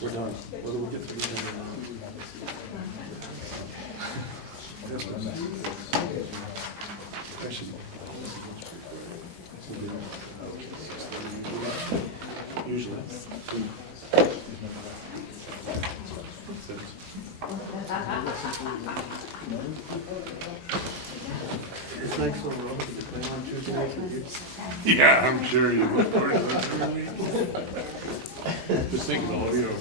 We're done. What do we get through? Usually. It's nice little rubber to play on Tuesday nights with you. Yeah, I'm sure you look forward to this every week. This thing's all over.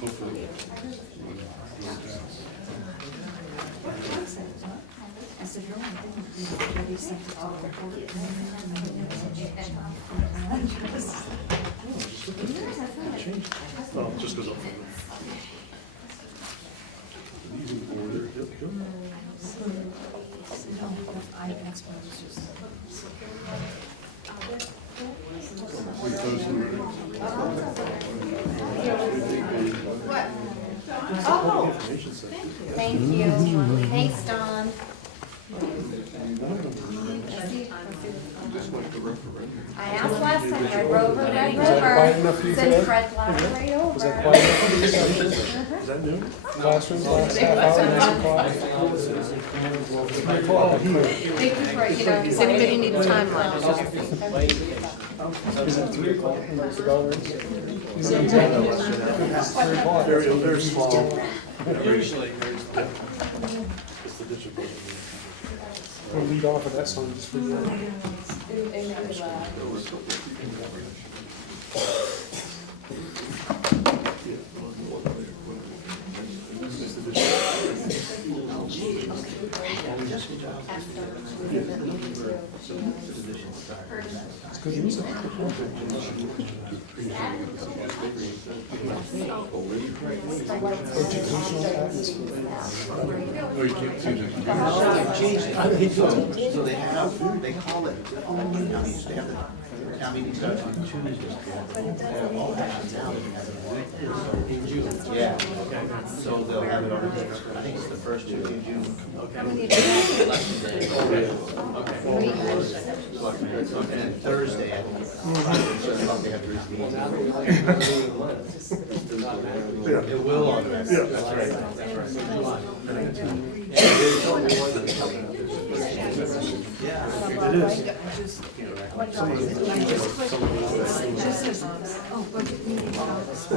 Hopefully. Oh, just goes up. Easy order. Yep, yep. We close the room. What? Oh, thank you. Thanks, Don. I asked last time, I drove her right over, then Fred brought her right over. Was that quiet enough for you? Is that new? Classrooms, last half hour, 9 o'clock. Thank you for, does anybody need a timeline? Is it 3 o'clock when the bell rings? Very small. Usually. It's the district. We'll lead off with that song just for you. It's good music. Educational atmosphere. Oh, you can't see this. So they call it, they have the town meeting starts on Tuesdays. All happens now, they have it in June. Yeah. So they'll have it on, I think it's the first Tuesday in June. Election day. And then Thursday, I think, they have it will on that. Yeah. That's right. It is.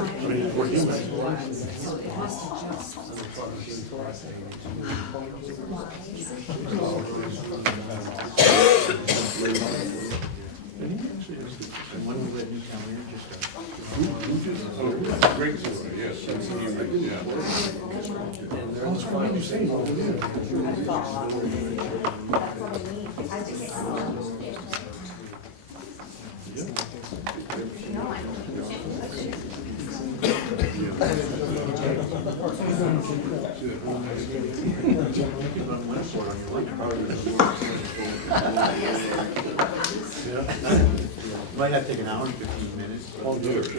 I mean, we're human. And when we read New Town, we were just. Oh, great story, yes. That's the evening, yeah. Might have to take an hour and 15 minutes. I'll do it.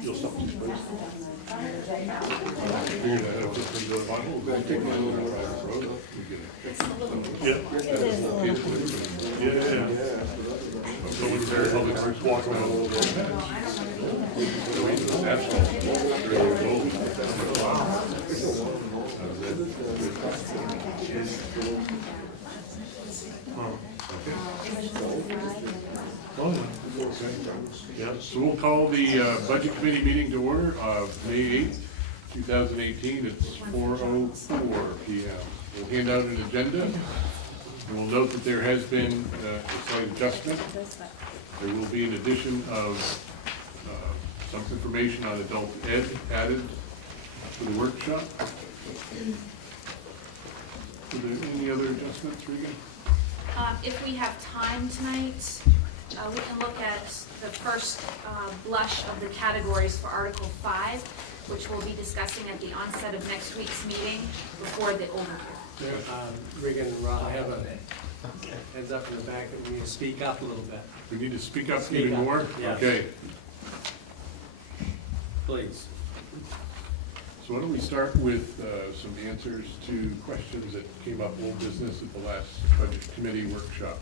You'll stop these places. Figured I had to put into a bottle. We'll take my little private road. We get it. Yeah. So when you're there, public works walking around a little bit. Really cool. Yeah, so we'll call the Budget Committee meeting to order of May 8th, 2018. It's 4:04 p.m. We'll hand out an agenda, and we'll note that there has been a slight adjustment. There will be an addition of some information on adult ed added to the workshop. Are there any other adjustments, Regan? If we have time tonight, we can look at the first blush of the categories for Article 5, which we'll be discussing at the onset of next week's meeting before the overview. Regan and Rob, I have Heads up in the back, that we need to speak up a little bit, We need to speak up Speak even up, more? yes. Okay, please. so why don't we start with some answers to questions that came up old business at the last budget committee workshop.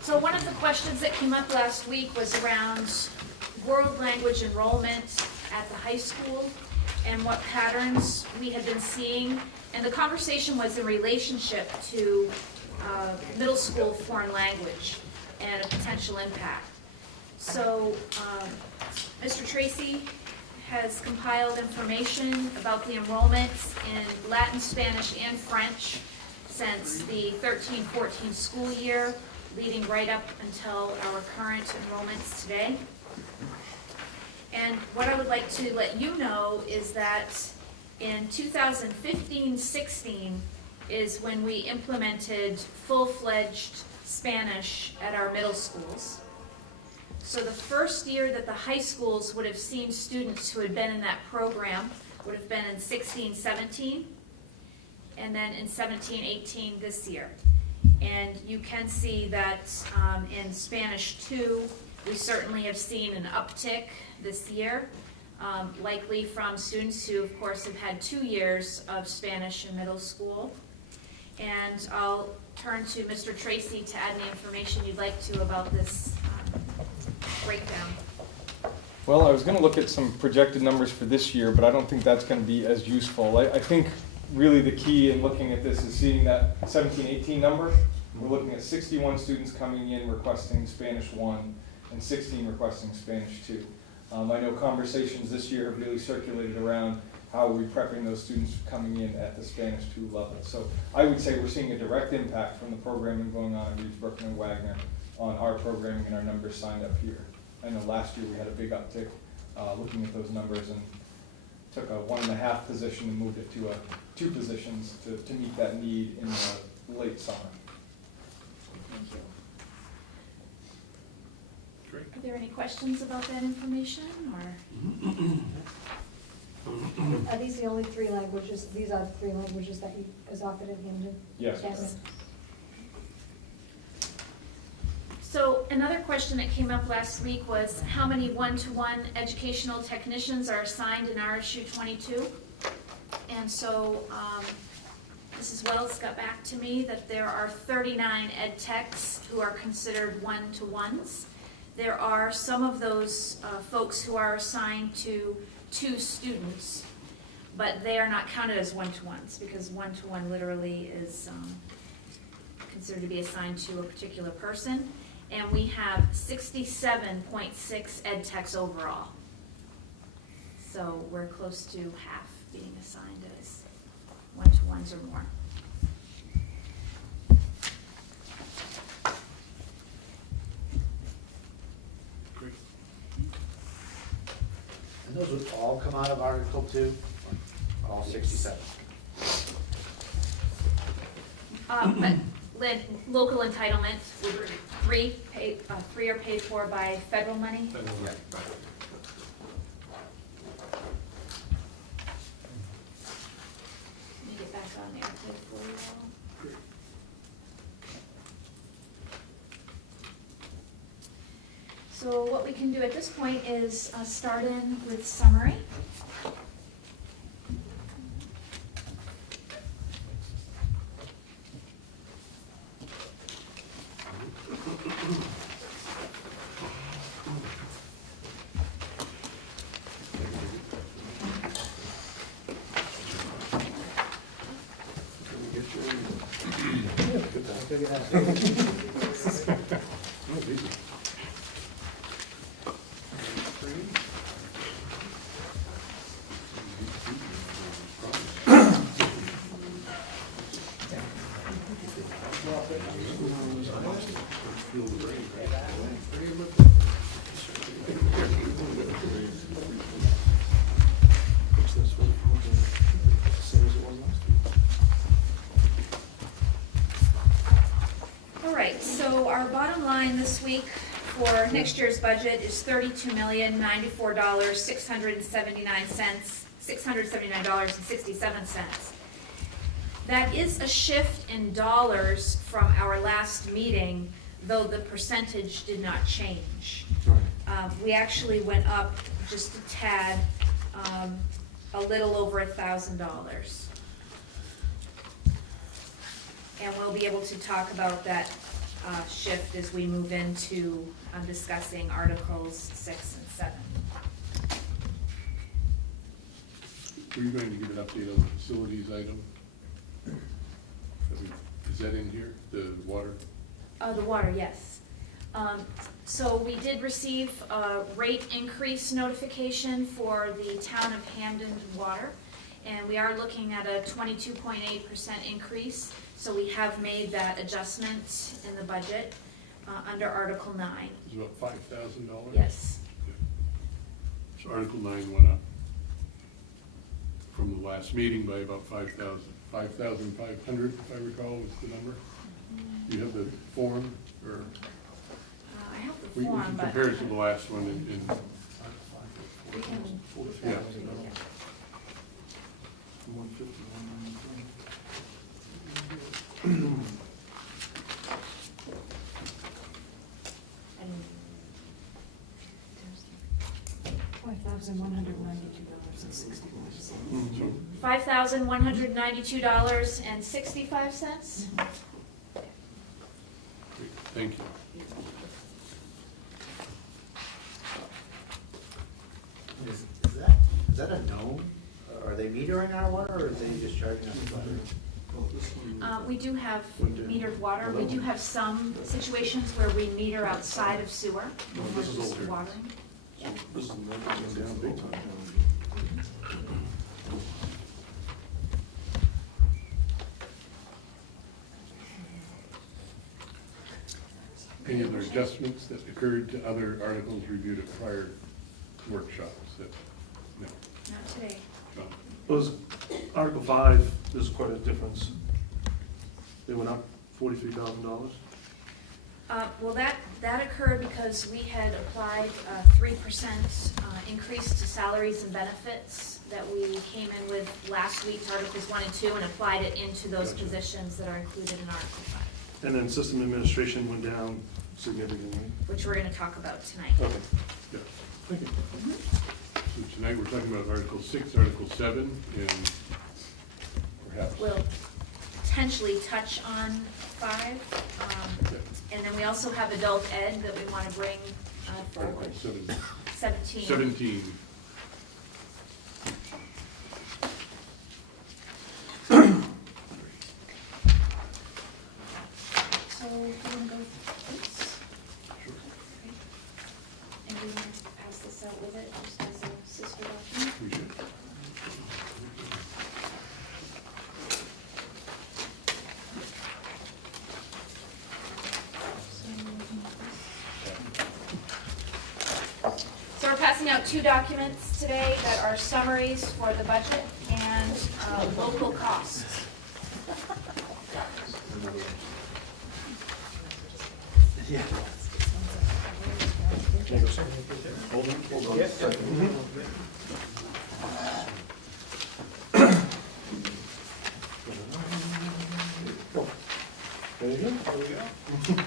So one of the questions that came up last week was around world language enrollment at the high school and what patterns we had been seeing. And the conversation was in relationship to middle school foreign language and a potential impact. So Mr. Tracy has compiled information about the enrollments in Latin, Spanish, and French since the 13-14 school year, leading right up until our current enrollments today. And what I would like to let you know is that in 2015-16 is when we implemented full-fledged Spanish at our middle schools. So the first year that the high schools would have seen students who had been in that program would have been in 16-17, and then in 17-18 this year. And you can see that in Spanish 2, we certainly have seen an uptick this year, likely from students who, of course, have had 2 years of Spanish in middle school. And I'll turn to Mr. Tracy to add any information you'd like to about this breakdown. Well, I was going to look at some projected numbers for this year, but I don't think that's going to be as useful. I think really the key in looking at this is seeing that 17-18 number. We're looking at 61 students coming in requesting Spanish 1 and 16 requesting Spanish 2. I know conversations this year have really circulated around how are we prepping those students coming in at the Spanish 2 level. So I would say we're seeing a direct impact from the programming going on at Reedsbrook and Wagner on our programming and our numbers signed up here. I know last year we had a big uptick looking at those numbers and took a 1.5 position and moved it to a 2 positions to meet that need in the late summer. Thank you. Great. Are there any questions about that information, or? Are these the only 3 languages, these are the 3 languages that is offered in Hampden? Yes. Yes. So another question that came up last week was how many one-to-one educational technicians are assigned in RSU 22? And so Mrs. Wells got back to me that there are 39 ed techs who are considered one-to-ones. There are some of those folks who are assigned to 2 students, but they are not counted as one-to-ones because one-to-one literally is considered to be assigned to a particular person. And we have 67.6 ed techs overall. So we're close to half being assigned as one-to-ones or more. Great. And those would all come out of Article 2, all 67. But local entitlement, 3 are paid for by federal money. Yeah. Let me get back on there for you all. So what we can do at this point is start in with summary. So our bottom line this week for next year's budget is $32,094,679.67. That is a shift in dollars from our last meeting, though the percentage did not change. We actually went up just a tad, a little over $1,000. And we'll be able to talk about that shift as we move into discussing Articles 6 and 7. Were you going to give an update on the facilities item? Is that in here, the water? The water, yes. So we did receive a rate increase notification for the town of Hampden water, and we are looking at a 22.8% increase. So we have made that adjustment in the budget under Article 9. It's about $5,000? Yes. So Article 9 went up from the last meeting by about 5,500, if I recall, was the number. Do you have the form, or? I have the We form, can but. compare it to the last one in, We can- yeah. $5,192.61. So $5,192.65. great, thank you. Is that a known? Are they metering our water, or are they just charging us water? We do have metered water. We do have some situations where we meter outside of sewer. We're just watering. This is down big time. Any other adjustments that occurred to other articles reviewed at prior workshops that, no, Not today. no. Was Article 5, there's quite a difference. They went up $43,000. Well, that occurred because we had applied a 3% increase to salaries and benefits that we came in with last week's Articles 1 and 2 and applied it into those Gotcha. positions that are included in Article 5, And then system administration went down significantly. which we're going to talk about tonight. Okay. Yeah, thank you. So tonight we're talking about Article 6, Article 7, and perhaps. We'll potentially touch on 5. And then we also have adult ed that we want to bring forward. Article 17. 17. So, do you want to go through this? Sure. And we want to pass this out with it, just as a sister document? We should. So we're passing out 2 documents today that are summaries for the budget and local costs. Yeah. There you go. There we go.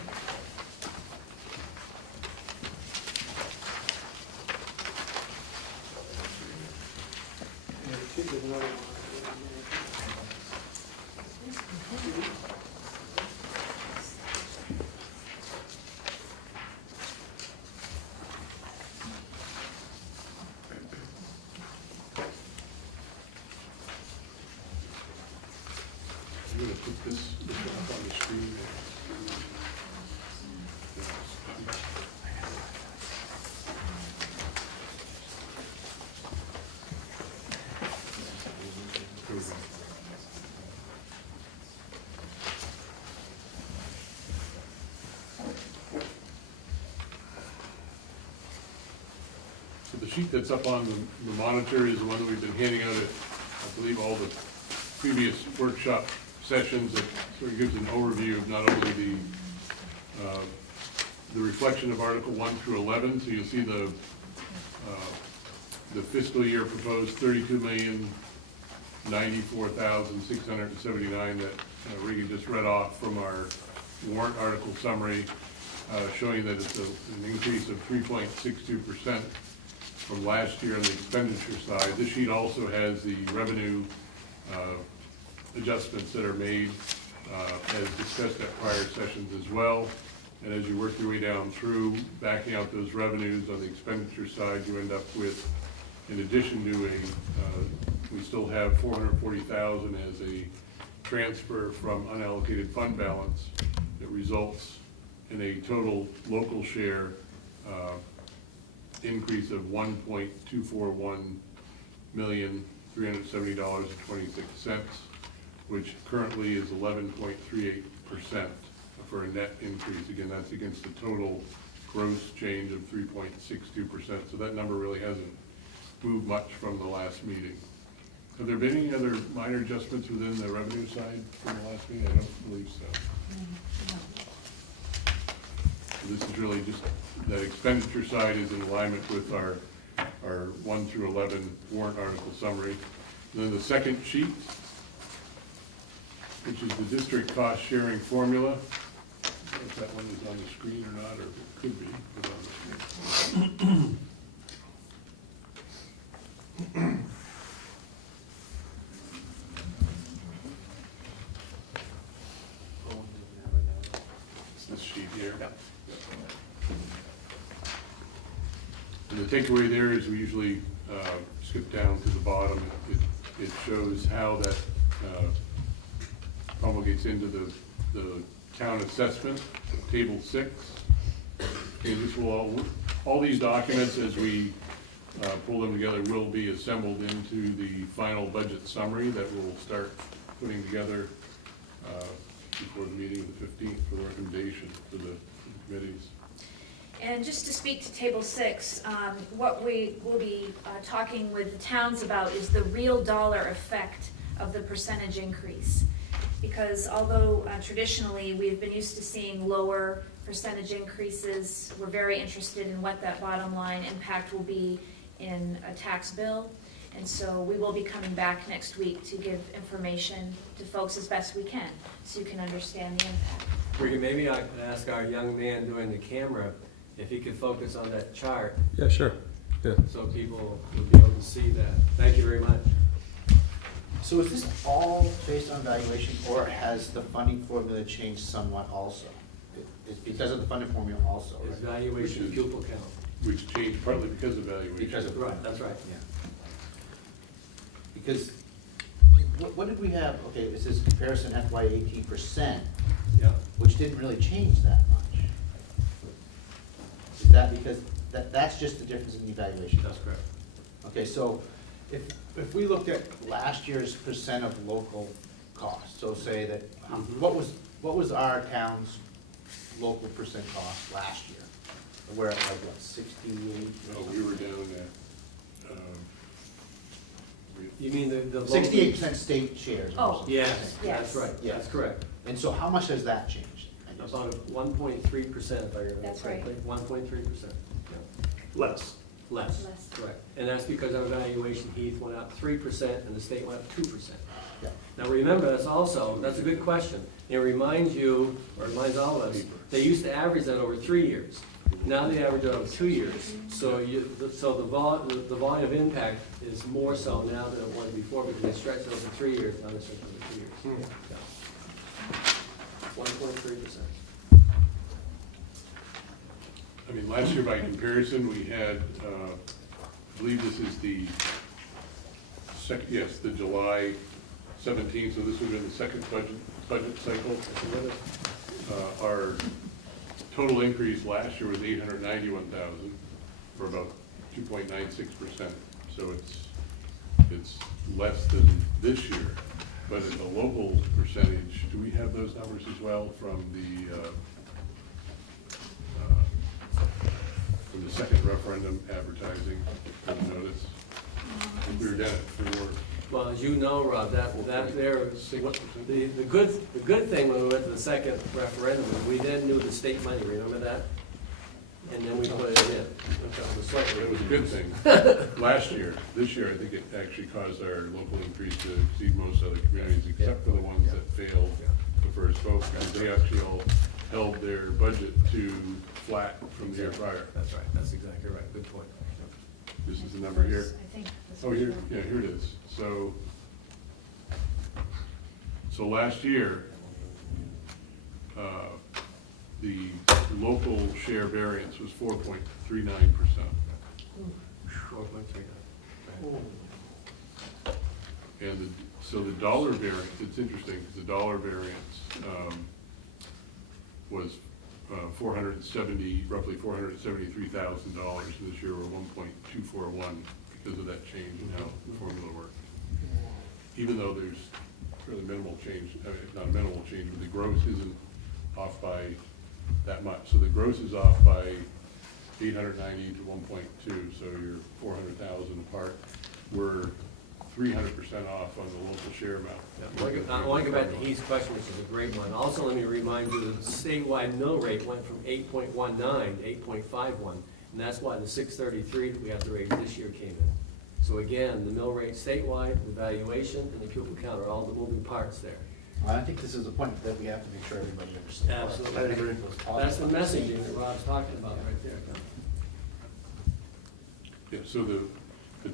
I'm gonna put this up on the screen there. So the sheet that's up on the monitor is the one that we've been handing out at, I believe, all the previous workshop sessions. That sort of gives an overview of not only the the reflection of Article 1 through 11, so you'll see the fiscal year proposed $32,094,679 that Regan just read off from our warrant article summary, showing that it's an increase of 3.62% from last year on the expenditure side. This sheet also has the revenue adjustments that are made as discussed at prior sessions as well. And as you work your way down through, backing out those revenues on the expenditure side, you end up with, in addition to we still have $440,000 as a transfer from unallocated fund balance that results in a total local share increase of $1.241,370.26, which currently is 11.38% for a net increase. Again, that's against the total gross change of 3.62%. So that number really hasn't moved much from the last meeting. Have there been any other minor adjustments within the revenue side from the last meeting? I don't believe so. So this is really just, that expenditure side is in alignment with our 1 through 11 warrant article summary. And then the second sheet, which is the district cost sharing formula. I don't know if that one is on the screen or not, or it could be. But on the screen. It's this sheet here. And the takeaway there is we usually skip down to the bottom. It shows how that promulgates into the town assessment, table 6. And this will all these documents, as we pull them together, will be assembled into the final budget summary that we'll start putting together before the meeting of the 15th for the recommendation for the committees. And just to speak to table 6, what we will be talking with the towns about is the real dollar effect of the percentage increase. Because although traditionally we've been used to seeing lower percentage increases, we're very interested in what that bottom line impact will be in a tax bill. And so we will be coming back next week to give information to folks as best we can, so you can understand the impact. Ricky, maybe I could ask our young man doing the camera if he could focus on that chart Yeah, sure. Yeah. so people would be able to see that. Thank you very much. So is this all based on valuation, or has the funding formula changed somewhat also? It's because of the funding formula also, It's right? valuation pupil count. Which changed partly because of valuation. Because of. Right, that's right. Yeah. Because, what did we have, okay, it says comparison FY 18%, Yeah. which didn't really change that much. Is that because, that's just the difference in the evaluation? That's correct. Okay, so if we looked at last year's percent of local cost, so say that, what was our town's local percent cost last year? We're at like, what, 68? Oh, we were down at, You mean the local- 68% state shares. Oh. Yes, Yes. that's right. Yes. That's correct. And so how much has that changed? I guess? About 1.3%, if I remember That's right. correctly. 1.3%. Less. Less. Less. Correct. And that's because our valuation, Heath, went up 3% and the state went up 2%. Yeah. Now, remember, that's a good question. It reminds you, or reminds all of us, they used to average that over 3 years. Now they average it over 2 years. So the volume of impact is more so now than it was before, because they stretched it over 3 years, now they stretch it over 2 years. 1.3%. I mean, last year by comparison, we had, I believe this is the second, yes, the July 17th, so this would have been the second budget cycle. Our total increase last year was $891,000 for about 2.96%. So it's less than this year. But in the local percentage, do we have those numbers as well from the second referendum advertising for the notice? We were down at 4. Well, as you know, Rob, the good thing when we went to the second referendum, is we then knew the state money, remember that? and then we put it in. It was slightly- That was a good thing. Last year, this year, I think it actually caused our local increase to exceed most other communities, except for the ones that failed the first vote, because they actually all held their budget to flat from the year prior. That's right, that's exactly right, good point. This is the number here. I think. this Oh, was here, your- yeah, here it is. So last year, the local share variance was 4.39%. 4.39. And so the dollar variance, it's interesting, because the dollar variance was roughly $473,000. This year, we're 1.241 because of that change in how the formula worked. Even though there's fairly minimal change, not a minimal change, but the gross isn't off by that much. So the gross is off by 890 to 1.2, so you're 400,000 apart. We're 300% off on the local share amount. I want to go back to Heath's question, which is a great one. Also, let me remind you that the statewide mill rate went from 8.19 to 8.51, and that's why the 633 that we have to raise this year came in. So again, the mill rate statewide, the valuation, and the pupil count are all the moving parts there. I think this is a point that we have to make sure everybody understands. Absolutely. I think it was That's the positive. messaging that Rob's talking about right there. Yeah, so the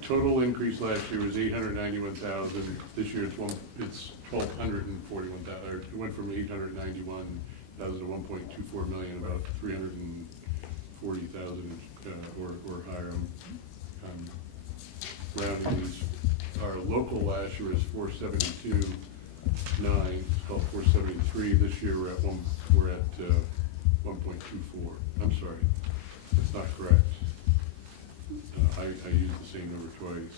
total increase last year was 891,000. This year it's 1,241,000. Or it went from 891,000 to 1.24 million, about 340,000 or higher. I'm rounding these. Our local last year was 472,900, about 473. This year we're at 1.24. I'm sorry, that's not correct. I used the same number twice.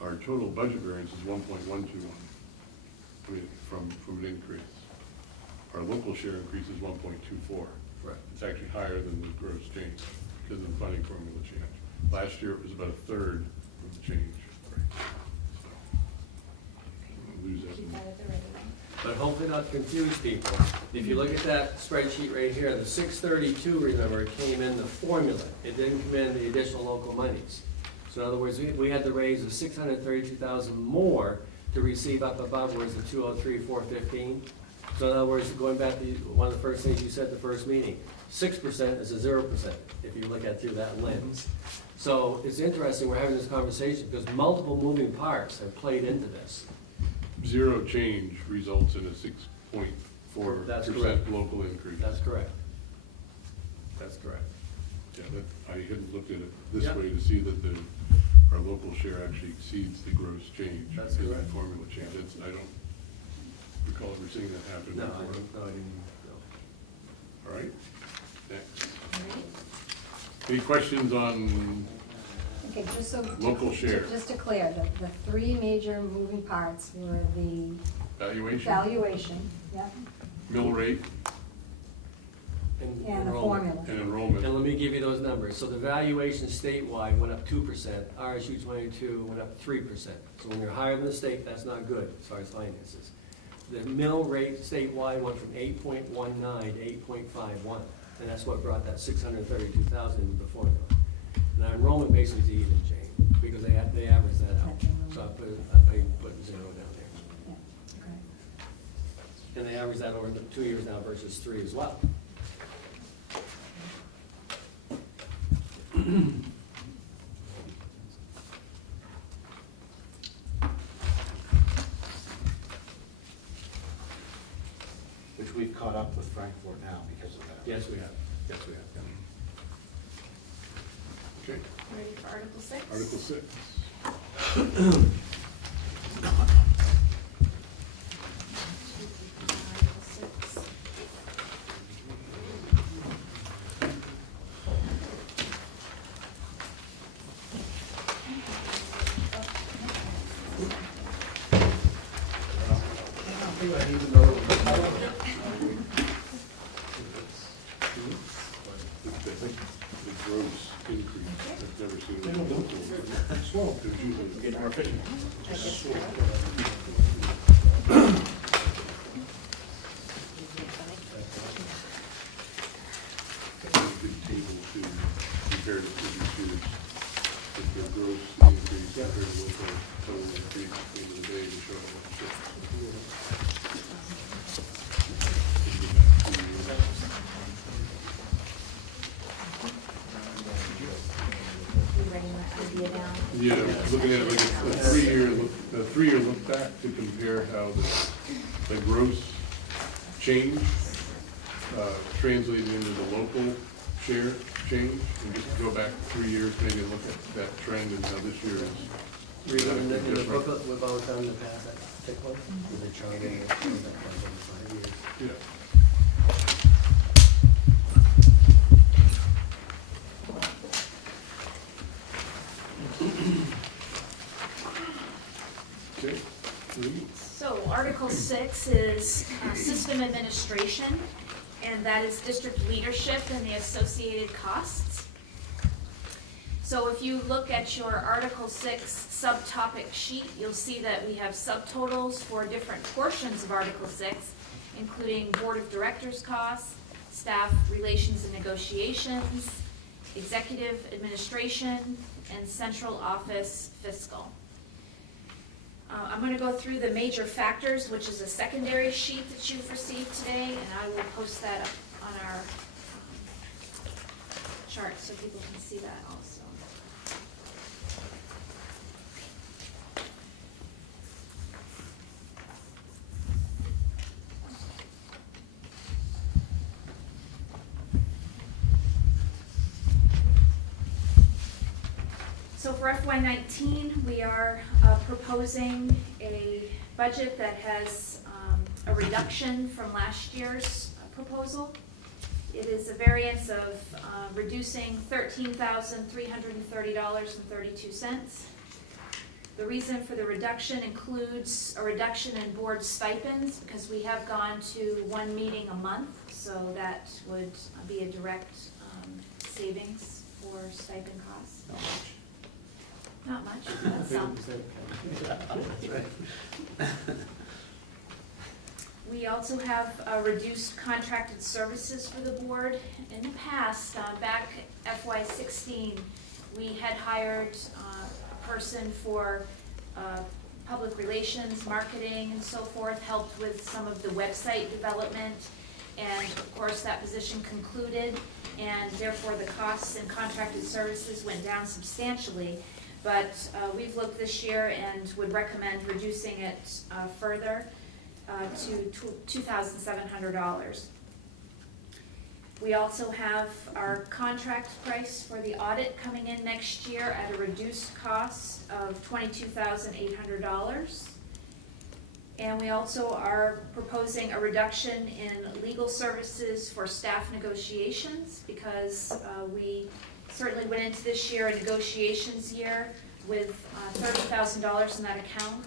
Our total budget variance is 1.121. I mean, from an increase. Our local share increase is 1.24. Right. It's actually higher than the gross change because of the funding formula change. Last year it was about a third of the change. So, we'll lose that. Keep that at the ready. But hopefully not confuse people. If you look at that spreadsheet right here, the 632, remember, it came in the formula. It didn't come in the additional local monies. So in other words, we had to raise the 632,000 more to receive up above, whereas the 203,415. So in other words, going back to one of the first things you said at the first meeting, 6% is a 0% if you look at it through that lens. So it's interesting we're having this conversation because multiple moving parts have played into this. Zero change results in a That's 6.4% correct. local increase. That's correct. That's correct. Yeah, I hadn't looked at it this Yeah. way to see that our local share actually exceeds the gross change. That's because of correct. the formula change. I don't recall ever seeing that happen No, before. I didn't, no. All right, next. Any questions on Okay, just so. Local share. Just to clear, the three major moving parts were the valuation, valuation, yeah, mill rate, and the enrollment. formula. and enrollment? And let me give you those numbers. So the valuation statewide went up 2%, RSU 22 went up 3%. So when you're higher than the state, that's not good as far as finances. The mill rate statewide went from 8.19 to 8.51, and that's what brought that 632,000 into the formula. And our enrollment basically is even, Jane, because they average that out. So I put 0 down there. Yeah, okay. And they average that over the 2 years now versus 3 as well. Which we've caught up with Frankfurt now because of that. Yes, we have. Yes, we have. Okay, Ready for Article 6? Article 6. Article 6. The gross increase, I've never seen it. Slow. There's usually Get more efficient. Yeah, looking at it like a three-year look back to compare how the gross change translated into the local share change, and just go back 3 years, maybe look at that trend and how this year is. Read it in the different. booklet with all the time in the past, that thick one, with the chart in it, that comes over 5 years. Yeah. Okay, Lee? So Article 6 is system administration, and that is district leadership and the associated costs. So if you look at your Article 6 subtopic sheet, you'll see that we have subtotals for different portions of Article 6, including board of directors costs, staff relations and negotiations, executive administration, and central office fiscal. I'm going to go through the major factors, which is a secondary sheet that you've received today, and I will post that up on our chart so people can see that also. So for FY19, we are proposing a budget that has a reduction from last year's proposal. It is a variance of reducing $13,330.32. The reason for the reduction includes a reduction in board stipends, because we have gone to one meeting a month, so that would be a direct savings for stipend costs. Not much, that's some. That's right. We also have reduced contracted services for the board. In the past, back FY16, we had hired a person for public relations, marketing, and so forth, helped with some of the website development, and of course that position concluded, and therefore the costs in contracted services went down substantially. But we've looked this year and would recommend reducing it further to $2,700. We also have our contract price for the audit coming in next year at a reduced cost of $22,800. And we also are proposing a reduction in legal services for staff negotiations, because we certainly went into this year a negotiations year with $30,000 in that account.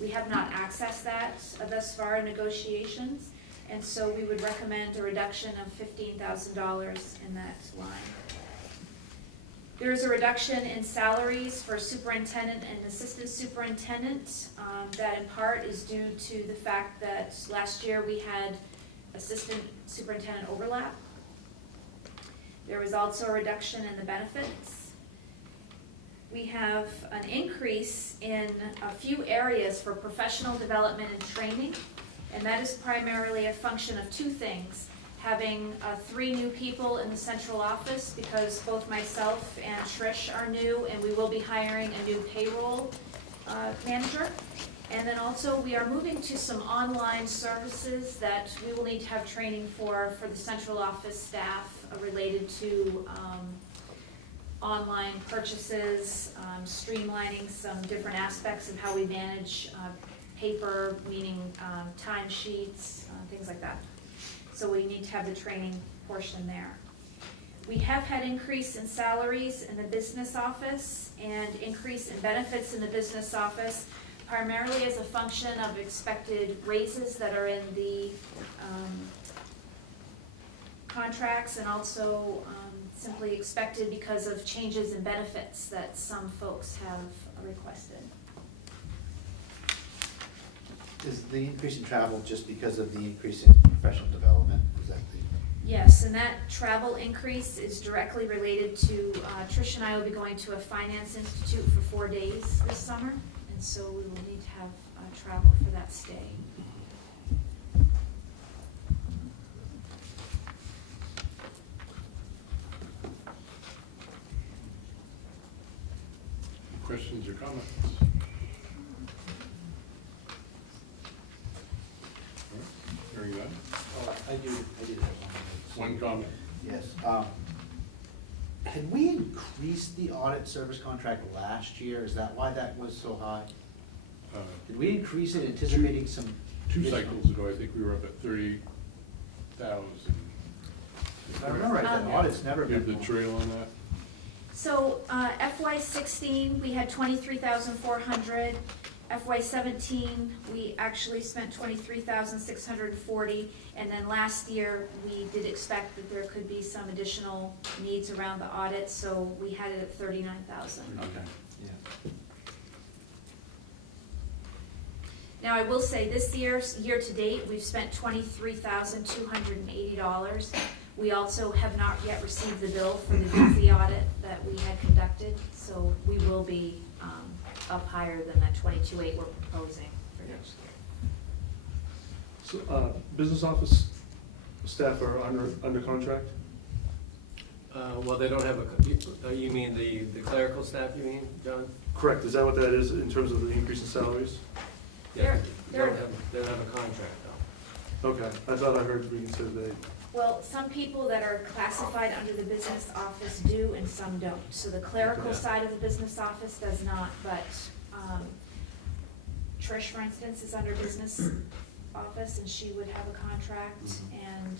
We have not accessed that thus far in negotiations, and so we would recommend a reduction of $15,000 in that line. There is a reduction in salaries for superintendent and assistant superintendent. That in part is due to the fact that last year we had assistant superintendent overlap. There was also a reduction in the benefits. We have an increase in a few areas for professional development and training, and that is primarily a function of two things. Having 3 new people in the central office, because both myself and Trish are new, and we will be hiring a new payroll manager. And then also we are moving to some online services that we will need to have training for the central office staff related to online purchases, streamlining some different aspects of how we manage paper, meaning timesheets, things like that. So we need to have the training portion there. We have had increase in salaries in the business office and increase in benefits in the business office, primarily as a function of expected raises that are in the contracts, and also simply expected because of changes in benefits that some folks have requested. Is the increase in travel just because of the increase in professional development? Is that the? Yes, and that travel increase is directly related to, Trish and I will be going to a finance institute for 4 days this summer, and so we will need to have travel for that stay. questions or comments? All right, hearing none. I did have One comment. Yes. Had we increased the audit service contract last year? Is that why that was so high? Uh, Did we increase it anticipating some? Two cycles ago, I think we were up at 30,000. If I remember right, that audit's never You have been. the trail on that? So, FY '16, we had 23,400. FY '17, we actually spent 23,640. And then last year, we did expect that there could be some additional needs around the audit, so we had it at 39,000. Okay, yeah. Now, I will say, this year-to-date, we've spent $23,280. We also have not yet received the bill for the DZ audit that we had conducted, so we will be up higher than that 22.8 we're proposing for next year. So, business office staff are under contract? Well, they don't have you mean the clerical staff, you mean, John? Correct, is that what that is in terms of the increase in salaries? Yeah, they They're- don't have a contract, though. Okay, I thought I heard we considered they, Well, some people that are classified under the business office do and some don't. So the clerical Okay. side of the business office does not, but Trish, for instance, is under business office and she would have a contract. And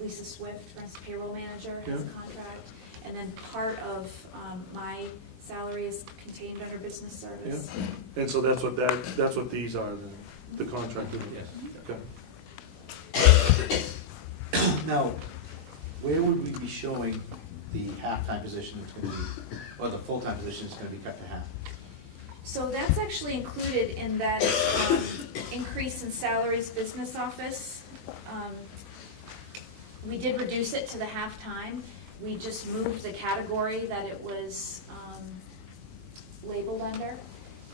Lisa Swift, for instance, payroll manager, has a Yeah. contract. And then part of my salary is contained under business service. and so that's what these are, the contracted. Yes. Okay. Now, where would we be showing the half-time position that's gonna be, or the full-time position is gonna be cut to half? So that's actually included in that increase in salaries business office. We did reduce it to the half-time. We just moved the category that it was labeled under,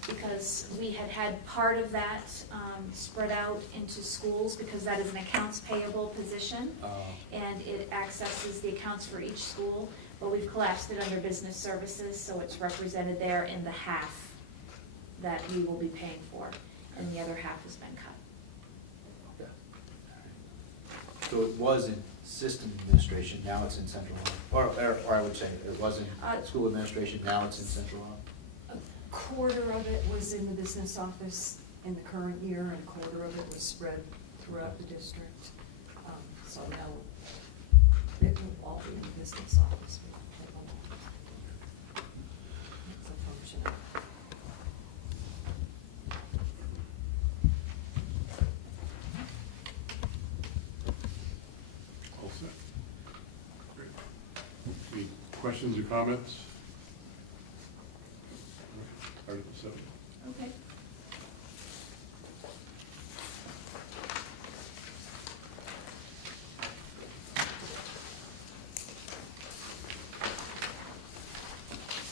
because we had part of that spread out into schools, because that is an accounts payable position, and it accesses the accounts for each school, but we've collapsed it under business services, so it's represented there in the half that we will be paying for, and the other half has been cut. So it was in system administration, now it's in central office, or I would say, it was in school administration, now it's in central office. A quarter of it was in the business office in the current year, and a quarter of it was spread throughout the district. So now it will all be in the business office. It's a function of. All set. Great. Any questions or comments? Article 7. Okay.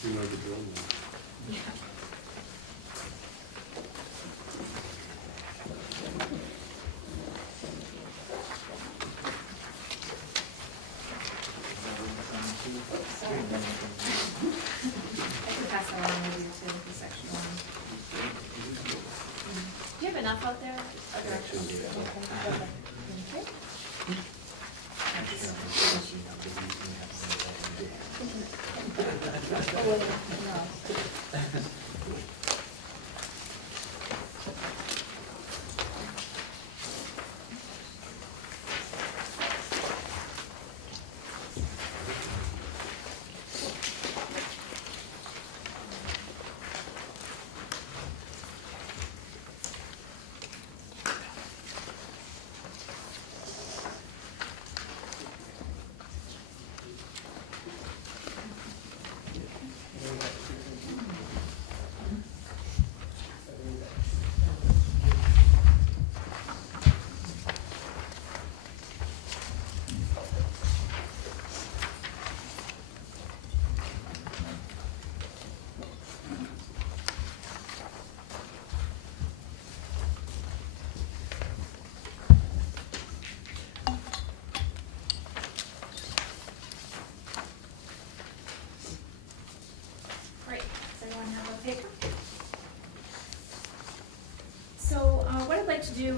You know the drill now. Yeah. I can pass that along with you too, the section one. Do you have enough out there? Other Actually, yeah. Okay.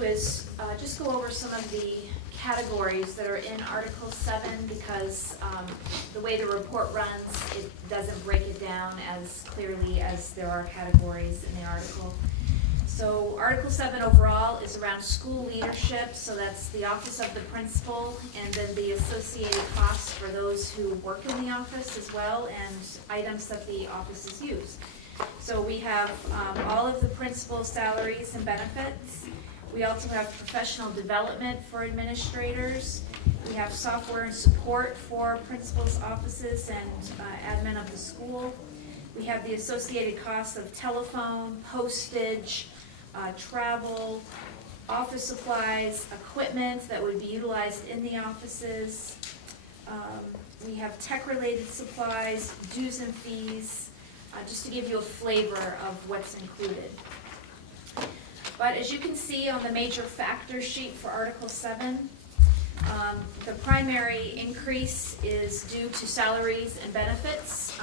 is just go over some of the categories that are in Article 7, because the way the report runs, it doesn't break it down as clearly as there are categories in the article. So Article 7 overall is around school leadership, so that's the office of the principal, and then the associated costs for those who work in the office as well, and items that the offices use. So we have all of the principal salaries and benefits. We also have professional development for administrators. We have software and support for principals' offices and admin of the school. We have the associated costs of telephone, postage, travel, office supplies, equipment that would be utilized in the offices. We have tech-related supplies, dues and fees, just to give you a flavor of what's included. But as you can see on the major factors sheet for Article 7, the primary increase is due to salaries and benefits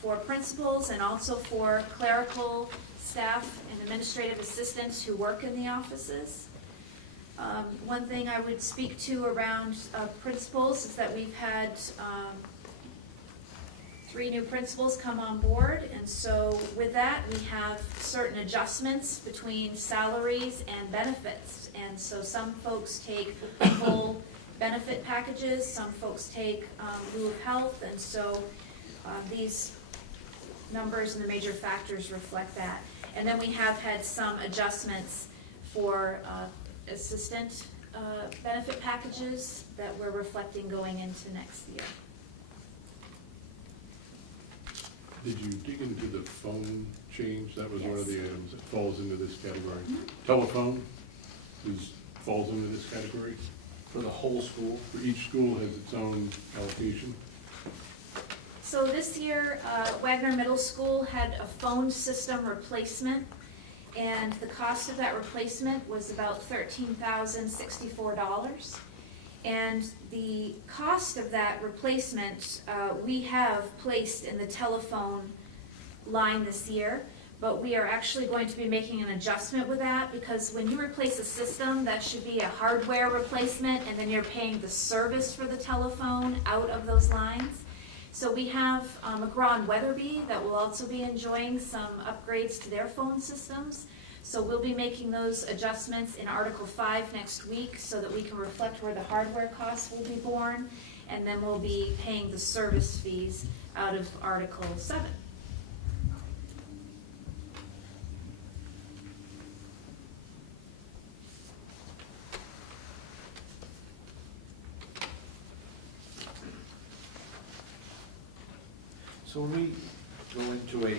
for principals and also for clerical staff and administrative assistants who work in the offices. One thing I would speak to around principals is that we've had 3 new principals come on board, and so with that, we have certain adjustments between salaries and benefits. And so some folks take full benefit packages, some folks take lieu of health, and so these numbers and the major factors reflect that. And then we have had some adjustments for assistant benefit packages that we're reflecting going into next year. Did you dig into the phone change? That was one of Yes. the items that falls into this category. Telephone falls into this category. For the whole school? For each school has its own allocation. So this year, Wagner Middle School had a phone system replacement, and the cost of that replacement was about $13,064. And the cost of that replacement, we have placed in the telephone line this year, but we are actually going to be making an adjustment with that, because when you replace a system, that should be a hardware replacement, and then you're paying the service for the telephone out of those lines. So we have McGraw and Weatherby that will also be enjoying some upgrades to their phone systems. So we'll be making those adjustments in Article 5 next week so that we can reflect where the hardware costs will be borne, and then we'll be paying the service fees out of Article 7. So when we go into a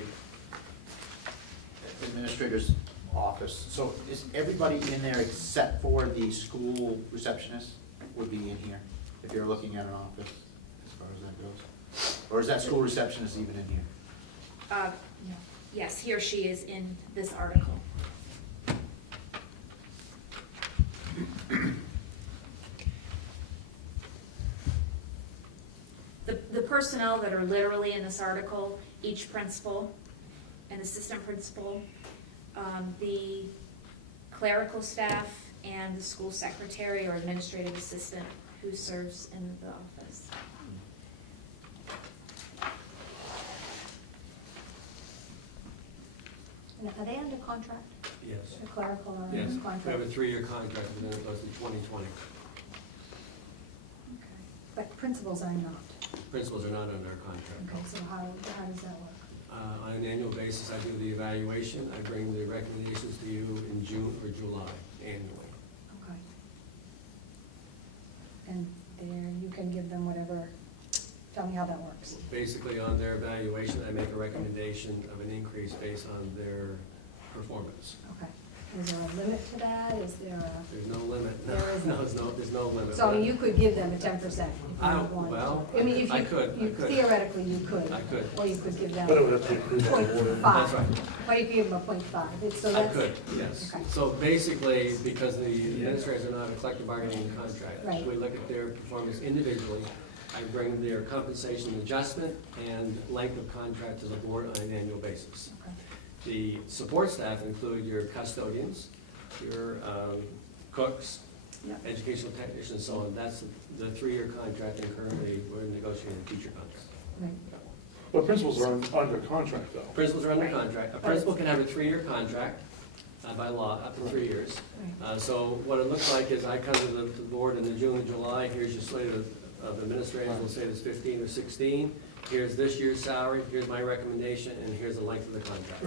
administrator's office, so is everybody in there except for the school receptionist would be in here? If you're looking at an office, as far as that goes? Or is that school receptionist even in here? Yes, he or she is in this article. The personnel that are literally in this article, each principal, an assistant principal, the clerical staff, and the school secretary or administrative assistant who serves in the office. And are they under contract, Yes. the clerical or Yes, under we contract? have a 3-year contract, and then it goes to 2020. Okay. But principals are not. Principals are not under our contract. Okay, so how does that work? On an annual basis, I do the evaluation, I bring the recommendations to you in June or July annually. Okay. And there, you can give them whatever, tell me how that works. Basically, on their evaluation, I make a recommendation of an increase based on their performance. Okay. Is there a limit to that? Is there a, There's no limit. No, There isn't. no, there's no limit. so you could give them a 10% if you wanted to. Well, I mean, if I you, could. theoretically you could. I could. Or you could give them But it would have to include the board. 0.5. That's right. Or you could give them a 0.5. So I that's. could, yes. Okay. So basically, because the administrators are not a collective bargaining contract, Right. we look at their performance individually. I bring their compensation adjustment and length of contract to the board on an annual basis. Okay. The support staff include your custodians, your cooks, Yeah. educational technicians, and so on. That's the 3-year contract, and currently we're negotiating teacher contracts. Right. But principals are under contract though. Principals are under contract. A principal can have a 3-year contract by law, up to 3 years. So what it looks like is I come to the board in the June and July, here's your slate of administrators, we'll say there's 15 or 16. Here's this year's salary, here's my recommendation, and here's the length of the contract.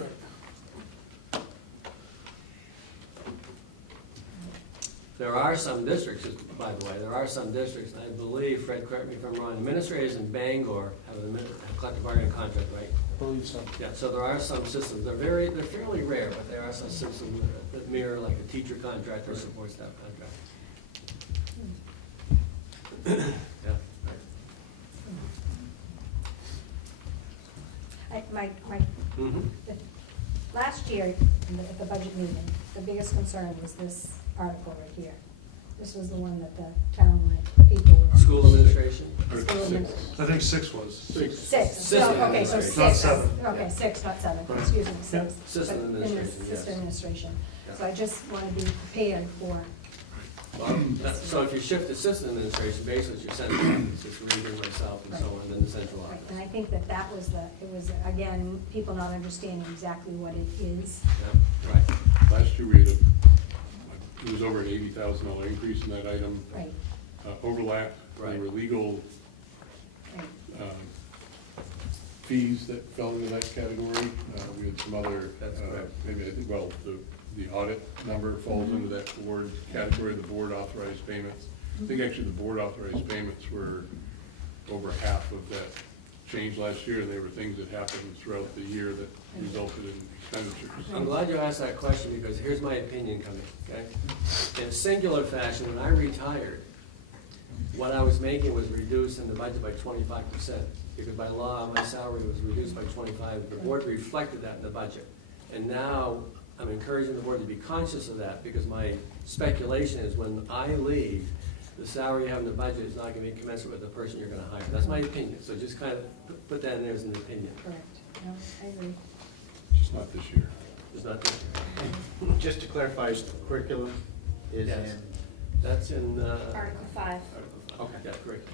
There are some districts, by the way, there are some districts, and I believe, Fred, correct me if I'm wrong, administrators in Bangor have a collective bargaining contract, right? I believe so. Yeah, so there are some systems, they're fairly rare, but there are some systems that mirror like a teacher contract or support staff contract. Yeah, right. Mhm. Last year, at the budget meeting, the biggest concern was this article right here. This was the one that the town, the people were. School administration? School Six. administration. I think 6 was. Six, System okay, so administration. Not six, 7. okay, 6, not 7, Right. excuse me, 6. System But in the administration, yes. System administration. Yeah. So I just want to be prepared for, So if you shift to system administration, basically it's your central office, it's reading myself and so on, then the central right, office. and I think that that was it was, again, people not understanding exactly what it is. Yeah, right. Last year, we had it was over an $80,000 increase in that item. Right, Overlap, there Right. were legal right, fees that fell into that category. We had some other, That's correct. maybe, I think, well, the audit number falls into that board category, the board authorized payments. I think actually the board authorized payments were over half of that change last year, and they were things that happened throughout the year that resulted in expenditures. I'm glad you asked that question, because here's my opinion coming, okay? In singular fashion, when I retired, what I was making was reduced in the budget by 25%, because by law, my salary was reduced by 25. The board reflected that in the budget. And now, I'm encouraging the board to be conscious of that, because my speculation is when I leave, the salary you have in the budget is not gonna be commensurate with the person you're gonna hire. That's my opinion, so just kind of put that in there as an opinion. correct. No, I agree. Just not this year. It's not that. Just to clarify, curriculum is Yes. in, That's in, Article 5. Okay. Yeah, correct,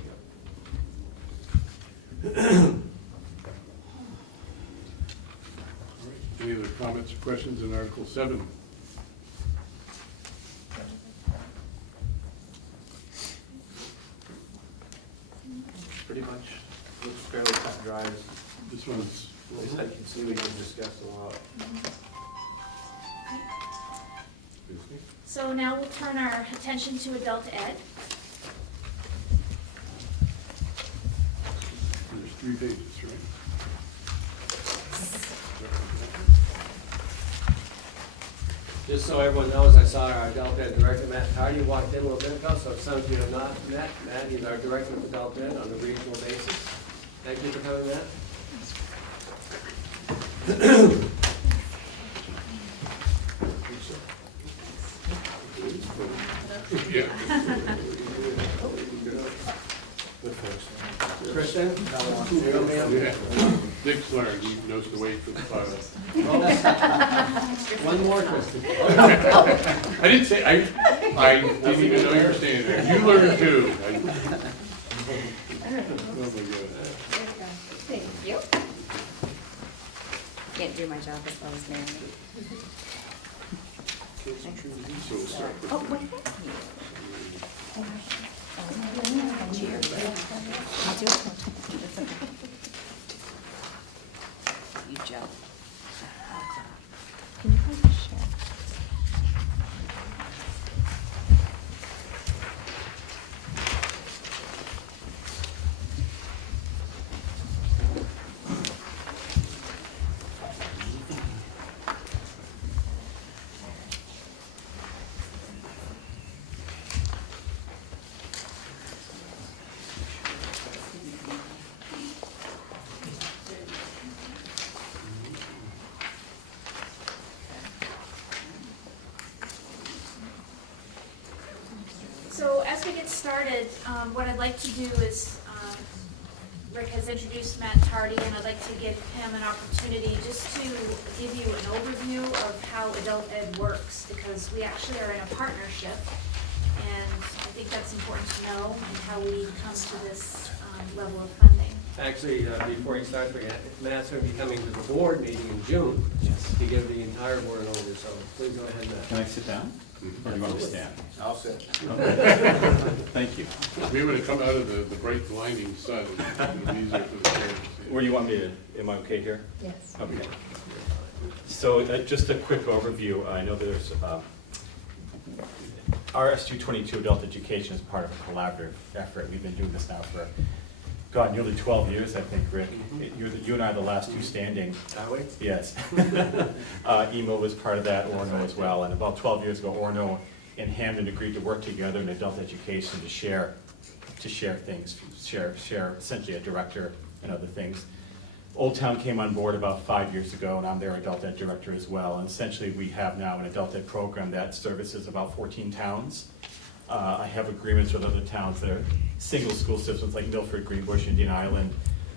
Any other comments or questions in Article 7? pretty much, looks fairly cut and dry. This one's, At least I can see we can discuss a lot. So now we'll turn our attention to adult ed. there's 3 pages, right? Just so everyone knows, I saw our adult ed director, Matt Tardy, walked in a little bit ago, so if some of you have not met Matt, he's our director of adult ed on a regional basis. Thank you for coming, Matt. Yeah. Kristen? You're gonna be up? Yeah. Dick's learned, he knows to wait for the file. One more, Kristen. I didn't say, I didn't even know you were standing there. You learned too. Oh, my God. Thank you. Can't do my job as well as Mary. So we'll start with- Oh, wait, thank you. I'll do it. It's okay. You Joe. Can you please share? So as we get started, what I'd like to do is Rick has introduced Matt Tardy, and I'd like to give him an opportunity just to give you an overview of how adult ed works, because we actually are in a partnership, and I think that's important to know, and how we come to this level of funding. Actually, before he starts, Matt's going to be coming to the board meeting in June to give the entire board an overview, so please go ahead, Matt. Can I sit down? Or do you want me to stand? I'll sit. Thank you. Be able to come out of the bright blinding sun, it'll be easier for the chairs. Where do you want me to, am I okay here? Yes. Okay. So just a quick overview. I know there's RSU 22 adult education is part of a collaborative effort. We've been doing this now for, God, nearly 12 years, I think, Rick. You and I are the last two standing. Are we? Yes. EMO was part of that, Orono as well. And about 12 years ago, Orono and Hampden agreed to work together in adult education to share things, share essentially a director and other things. Old Town came on board about 5 years ago, and I'm their adult ed director as well. And essentially, we have now an adult ed program that services about 14 towns. I have agreements with other towns that are single school systems like Milford, Greenbush, Indian Island,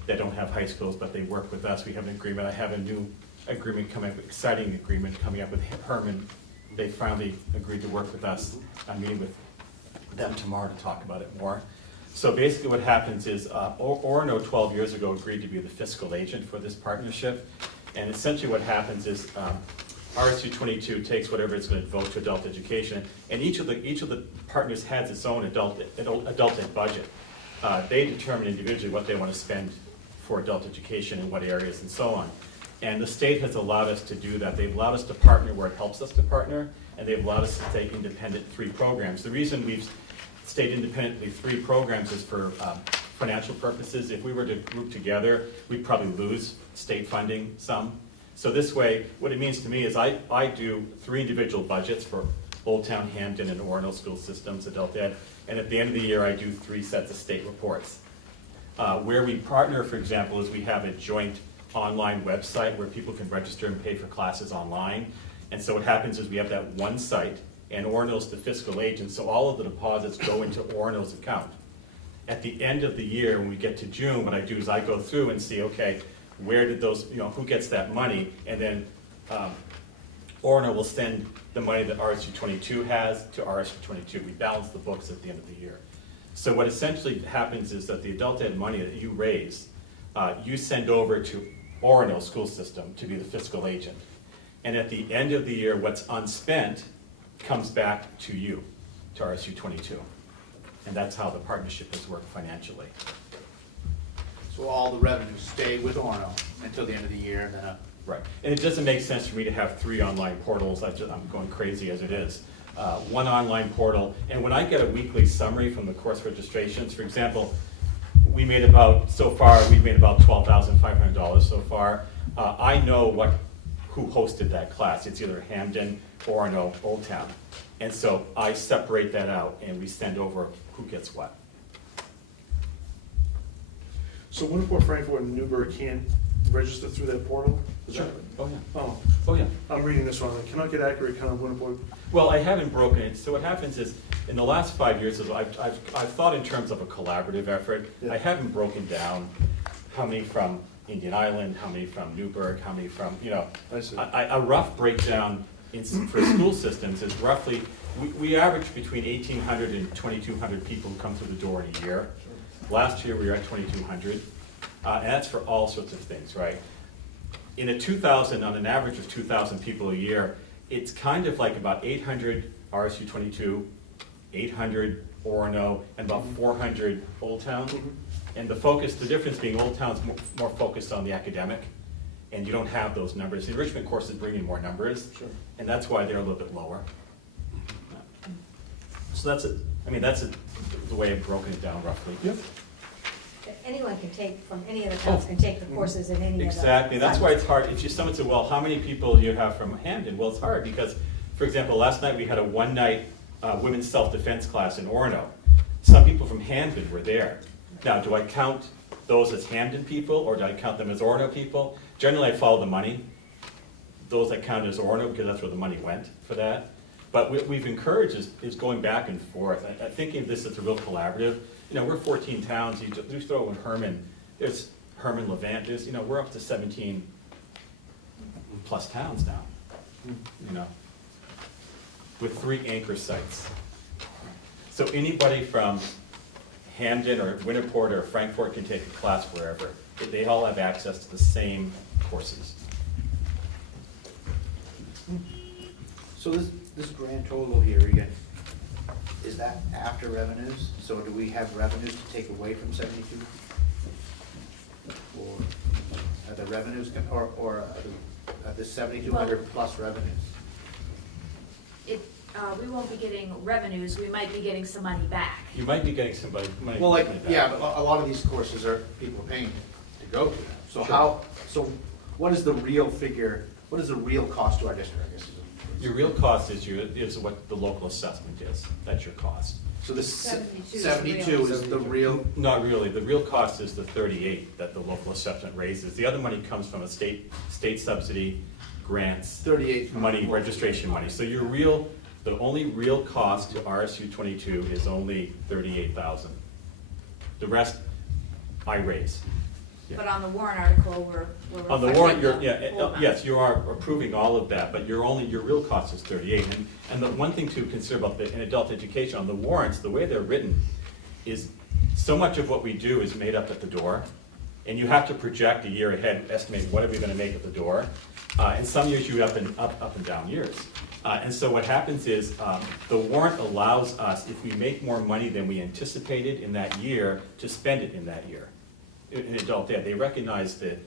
that don't have high schools, but they work with us. We have an agreement. I have a new agreement coming up, exciting agreement coming up with Herman. They finally agreed to work with us. I'm meeting with them tomorrow to talk about it more. So basically what happens is Orono 12 years ago agreed to be the fiscal agent for this partnership. And essentially what happens is RSU 22 takes whatever it's going to devote to adult education, and each of the partners has its own adult ed budget. They determine individually what they want to spend for adult education in what areas and so on. And the state has allowed us to do that. They've allowed us to partner where it helps us to partner, and they've allowed us to take independent 3 programs. The reason we've stayed independently 3 programs is for financial purposes. If we were to group together, we'd probably lose state funding some. So this way, what it means to me is I do 3 individual budgets for Old Town, Hampden, and Orono school systems, adult ed, and at the end of the year, I do 3 sets of state reports. Where we partner, for example, is we have a joint online website where people can register and pay for classes online. And so what happens is we have that one site, and Orono's the fiscal agent, so all of the deposits go into Orono's account. At the end of the year, when we get to June, what I do is I go through and see, okay, where did those, who gets that money? And then Orono will send the money that RSU 22 has to RSU 22. We balance the books at the end of the year. So what essentially happens is that the adult ed money that you raise, you send over to Orono school system to be the fiscal agent. And at the end of the year, what's unspent comes back to you, to RSU 22. And that's how the partnership has worked financially. So all the revenues stay with Orono until the end of the year, and then Right. And it doesn't make sense for me to have 3 online portals. I'm going crazy as it is. 1 online portal, and when I get a weekly summary from the course registrations, for example, we've made about $12,500 so far. I know who hosted that class. It's either Hampden, Orono, Old Town. And so I separate that out and we send over who gets what. So Winterport, Frankfort, and Newburgh can't register through that portal? Is that- Oh, yeah. Oh, Oh, yeah. I'm reading this wrong. Cannot get accurate count of Winterport. Well, I haven't broken it. So what happens is, in the last 5 years, I've thought in terms of a collaborative effort. Yeah. I haven't broken down how many from Indian Island, how many from Newburgh, how many from, I see. a rough breakdown for school systems is roughly, we average between 1,800 and 2,200 people who come through the door in a year. Last year, we were at 2,200, and that's for all sorts of things, right? On an average of 2,000 people a year, it's kind of like about 800 RSU 22, 800 Orono, and about 400 Old Town. And the difference being Old Town's more focused on the academic, and you don't have those numbers. The enrichment courses bring in more numbers, Sure. and that's why they're a little bit lower. So that's it. I mean, that's the way I've broken it down roughly. Yep. Anyone can take, from any of the towns, can take the courses in any of the. Exactly, that's why it's hard. If someone said, well, how many people do you have from Hampden? Well, it's hard because, for example, last night we had a one-night women's self-defense class in Orono. Some people from Hampden were there. Now, do I count those as Hampden people, or do I count them as Orono people? Generally, I follow the money. Those that count as Orono, because that's where the money went for that. But what we've encouraged is going back and forth. I think of this as a real collaborative. We're 14 towns. You throw in Herman, there's Herman, Levant, there's, we're up to 17 plus towns now, with 3 anchor sites. So anybody from Hampden or Winterport or Frankfort can take a class wherever. They all have access to the same courses. So this grand total here, again, is that after revenues? So do we have revenues to take away from 72? Or are the revenues, or are the 7,200 plus revenues? We won't be getting revenues, we might be getting some money back. You might be getting somebody money. Well, like, back. yeah, but a lot of these courses are, people are paying to go to them. So so what is the real figure, what is the real cost to our district, I guess? Your real cost is what the local assessment is. That's your cost. So the 72 72 is the real, Not really. The real cost is the 38 that the local assessment raises. The other money comes from a state subsidy, grants, 38 money, registration money. So the only real cost to RSU 22 is only 38,000. The rest I raise. Yeah. But on the warrant article, we're On the reflecting warrant, the whole amount. yes, you are approving all of that, but your real cost is 38. And the one thing to consider about in adult education, on the warrants, the way they're written is so much of what we do is made up at the door, and you have to project a year ahead, estimate what are we gonna make at the door. And some years you have up and down years. And so what happens is, the warrant allows us, if we make more money than we anticipated in that year, to spend it in that year. In adult ed, they recognize that,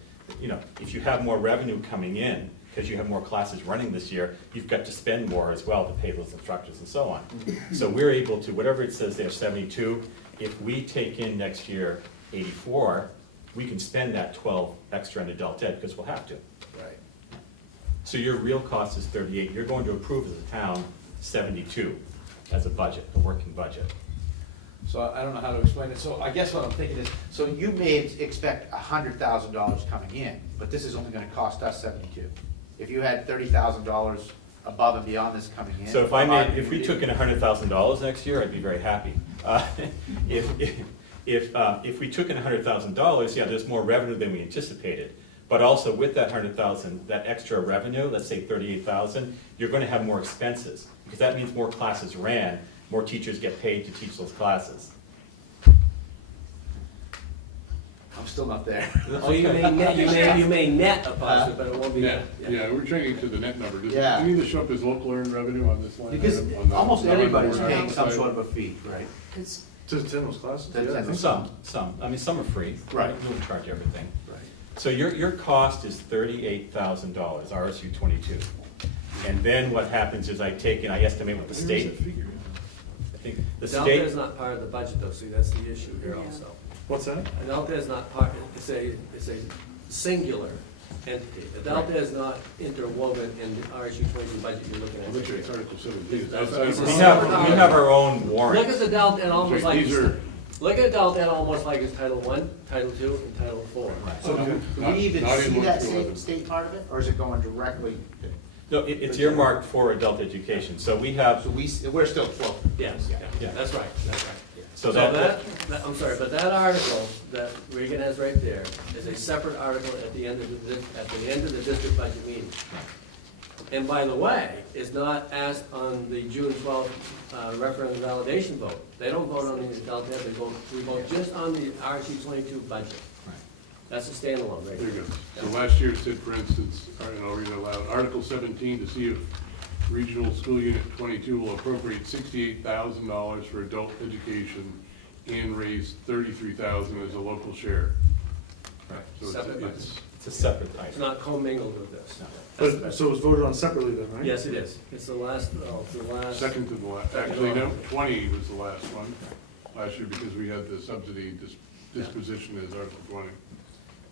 if you have more revenue coming in, because you have more classes running this year, you've got to spend more as well to pay those instructors and so on. So we're able to, whatever it says there, 72, if we take in next year 84, we can spend that 12 extra in adult ed, because we'll have to. right. So your real cost is 38, you're going to approve as a town 72 as a budget, a working budget. So I don't know how to explain it. So I guess what I'm thinking is, so you may expect $100,000 coming in, but this is only gonna cost us 72. If you had $30,000 above and beyond this coming in. So if we took in $100,000 next year, I'd be very happy. If we took in $100,000, yeah, there's more revenue than we anticipated. But also with that 100,000, that extra revenue, let's say 38,000, you're gonna have more expenses, because that means more classes ran, more teachers get paid to teach those classes. I'm still not there. So you may net a positive, but it won't be. Yeah, we're changing to the net number. Does Yeah. any of the show up as local earned revenue on this line? Because item, on the almost everybody's non-warrant paying some side? sort of a fee, right? It's, To attend those classes? To attend Yeah. those. Some, I mean, some are free. Right. You don't charge everything. Right. So your cost is $38,000, RSU 22. And then what happens is I estimate what the Where's state, that figure? I think the Delta is state, not part of the budget though, see, that's the issue here also. What's that? A Delta is not part, it's a singular entity. A Delta is not interwoven in the RSU 22 budget you're looking at. Well, look at Article 17. we have our own Look warrant. at the Delta and almost like, These are, look at Delta and almost like it's Title I, Title II, and Title IV. So do Not- we even not in see that 1-11. state part of it, or is it going directly? No, it's earmarked for adult education, so we have, So we're still afloat. Yes, Yeah. that's right, that's right. so So that, I'm sorry, but that article that Regan has right there is a separate article at the end of the district budget meeting. And by the way, is not asked on the June 12th referendum validation vote. They don't vote on the adult ed, we vote just on the RSU 22 budget. That's a standalone right there you there. go. So last year it said, for instance, and I'll read it aloud, Article 17, to see if Regional School Unit 22 will appropriate $68,000 for adult education and raise $33,000 as a local share. Right. So Separate budget. it's a separate It's item. not commingled with this. No. But, so it was voted on separately then, right? Yes, it is. It's the last, Second to the last, actually, no, 20 was the last one, last year, because we had the subsidy disposition as Article 20.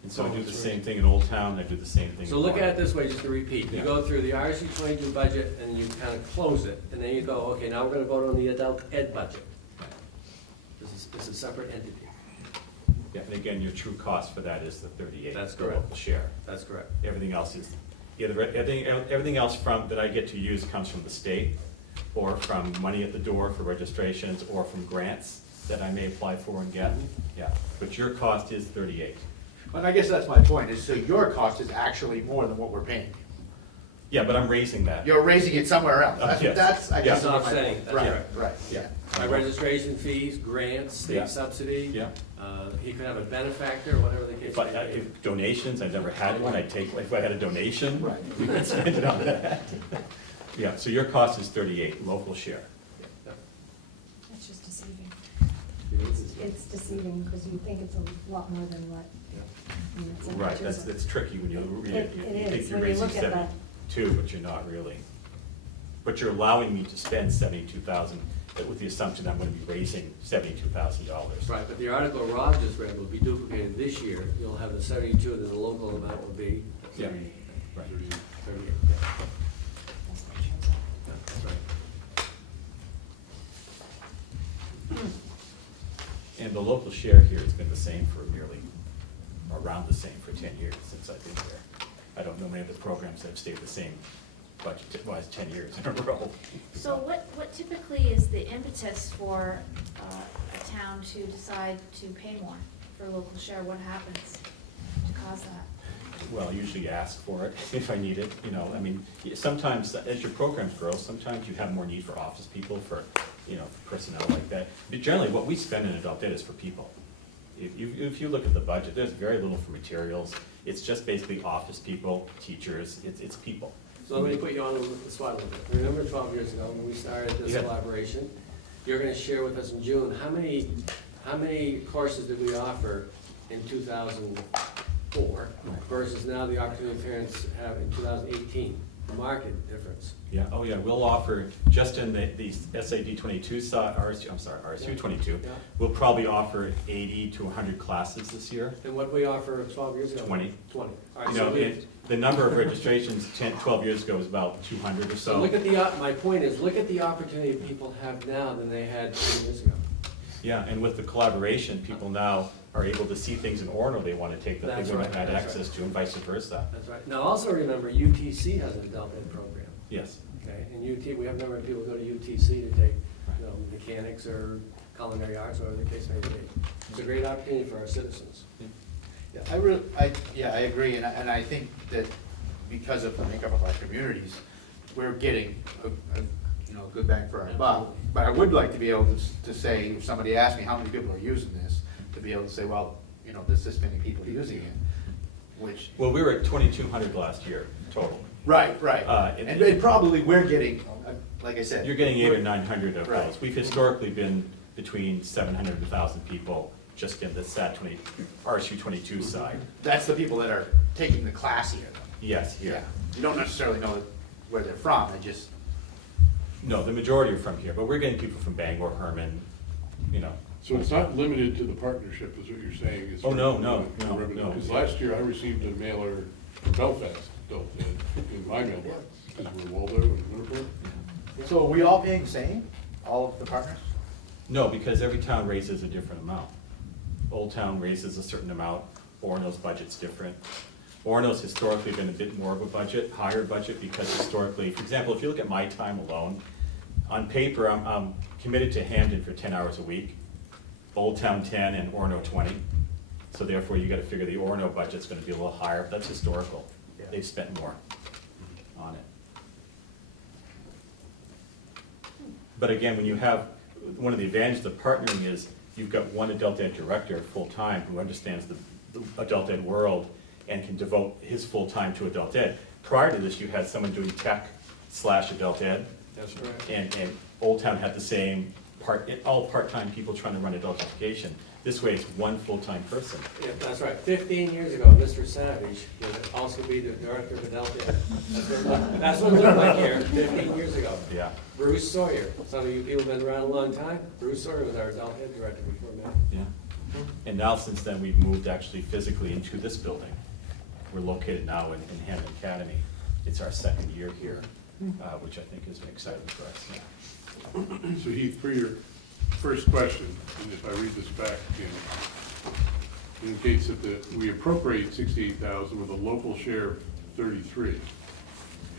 And so I do the same thing in Old Town, I do the same thing. So in look at it Warren. this way, just to repeat. You Yeah. go through the RSU 22 budget, and you kind of close it, and then you go, okay, now we're gonna vote on the adult ed budget. This is a separate entity. Yeah, and again, your true cost for that is the 38. That's the correct. local share. That's correct. Everything else is, everything else that I get to use comes from the state, or from money at the door for registrations, or from grants. that I may apply for and get, yeah, but your cost is 38. But I guess that's my point, is so your cost is actually more than what we're paying. Yeah, but I'm raising that. You're raising it somewhere else. Yes. That's, I guess. It's my offsetting, point. that's Right, right. right, yeah. By registration fees, grants, Yeah. state subsidy. Yeah. He could have a benefactor, whatever the case If I, may be. if donations, I've never had one, I'd take, if I had a donation, Right. we could spend it on that. Yeah, so your cost is 38, local share. That's just deceiving. It's deceiving because you think it's a lot more than what. I mean, it's a- Right, that's tricky when you read it. It You is, think you're when you raising look at that. 72, but you're not really. But you're allowing me to spend 72,000, with the assumption I'm gonna be raising $72,000. Right, but the article Rob just read will be duplicated this year. You'll have the 72, then the local amount will be Yeah, 38. right. 38, yeah. That's what it shows up. That's right. And the local share here has been the same for nearly, around the same for 10 years since I've been here. I don't know many of the programs that have stayed the same budget, well, it's 10 years in a row. So what typically is the impetus for a town to decide to pay more for local share? What happens to cause that? Well, I usually ask for it if I need it, you know, I mean, sometimes as your programs grow, sometimes you have more need for office people, for, you know, personnel like that. But generally, what we spend in adult ed is for people. If you look at the budget, there's very little for materials. It's just basically office people, teachers, it's people. So let me put you on the spot a little bit. Remember 12 years ago when we started this Yeah. collaboration? You're gonna share with us in June, how many courses did we offer in 2004 versus now the opportunity parents have in 2018? Market difference. Yeah, oh yeah, we'll offer, just in the SAD 22 side, RSU 22, Yeah. we'll probably offer 80 to 100 classes this year. And what did we offer 12 years ago? 20. 20. All right, You so know, the number of registrations 12 years ago was about 200 or so so. look at my point is, look at the opportunity people have now than they had 10 years ago. Yeah, and with the collaboration, people now are able to see things in Orono they want to take that That's they wouldn't right, have had that's access to, and vice versa. That's right. Now, also remember, UTC has an adult ed program, Yes. okay? And we have a number of people go to UTC to take, you know, mechanics or culinary arts, or whatever the case may be. It's a great opportunity for our citizens. Yeah, I agree, and I think that because of the makeup of our communities, we're getting a good bang for our buck. But I would like to be able to say, if somebody asked me how many people are using this, to be able to say, well, you know, there's this many people using it, which. Well, we were at 2,200 last year total. Right. And probably we're geting, like I said. You're getting 800 or 900 of Right. those. We've historically been between 700 and 1,000 people just in the RSU 22 side. That's the people that are taking the class here. Yes, here. You don't necessarily know where they're from, they just. No, the majority are from here, but we're getting people from Bangor, Herman, you know. So it's not limited to the partnership, is what you're saying? is Oh, no. Because last year I received a mailer from Belfast, in my mailbox, because we're Waldo and Liverpool. So are we all paying the same, all of the partners? No, because every town raises a different amount. Old Town raises a certain amount, Orono's budget's different. Orono's historically been a bit more of a budget, higher budget, because historically, for example, if you look at my time alone, on paper, I'm committed to Hampden for 10 hours a week, Old Town 10 and Orono 20. So therefore, you gotta figure the Orono budget's gonna be a little higher, but that's historical. Yeah. They've spent more on it. But again, when you have, one of the advantages of partnering is you've got one adult ed director full-time who understands the adult ed world and can devote his full time to adult ed. Prior to this, you had someone doing tech/adult ed, That's correct. and Old Town had the same all part-time people trying to run adult education. This way, it's one full-time person. Yeah, that's right. 15 years ago, Mr. Savage would also be the director of adult ed. That's what it looked like here 15 years ago. Yeah. Bruce Sawyer, some of you people have been around a long time. Bruce Sawyer was our adult ed director before me. Yeah. And now, since then, we've moved actually physically into this building. We're located now in Hampden Academy. It's our second year here, which I think is exciting for us. Yeah. So Heath, for your first question, and if I read this back again, it indicates that we appropriate 68,000 with a local share of 33.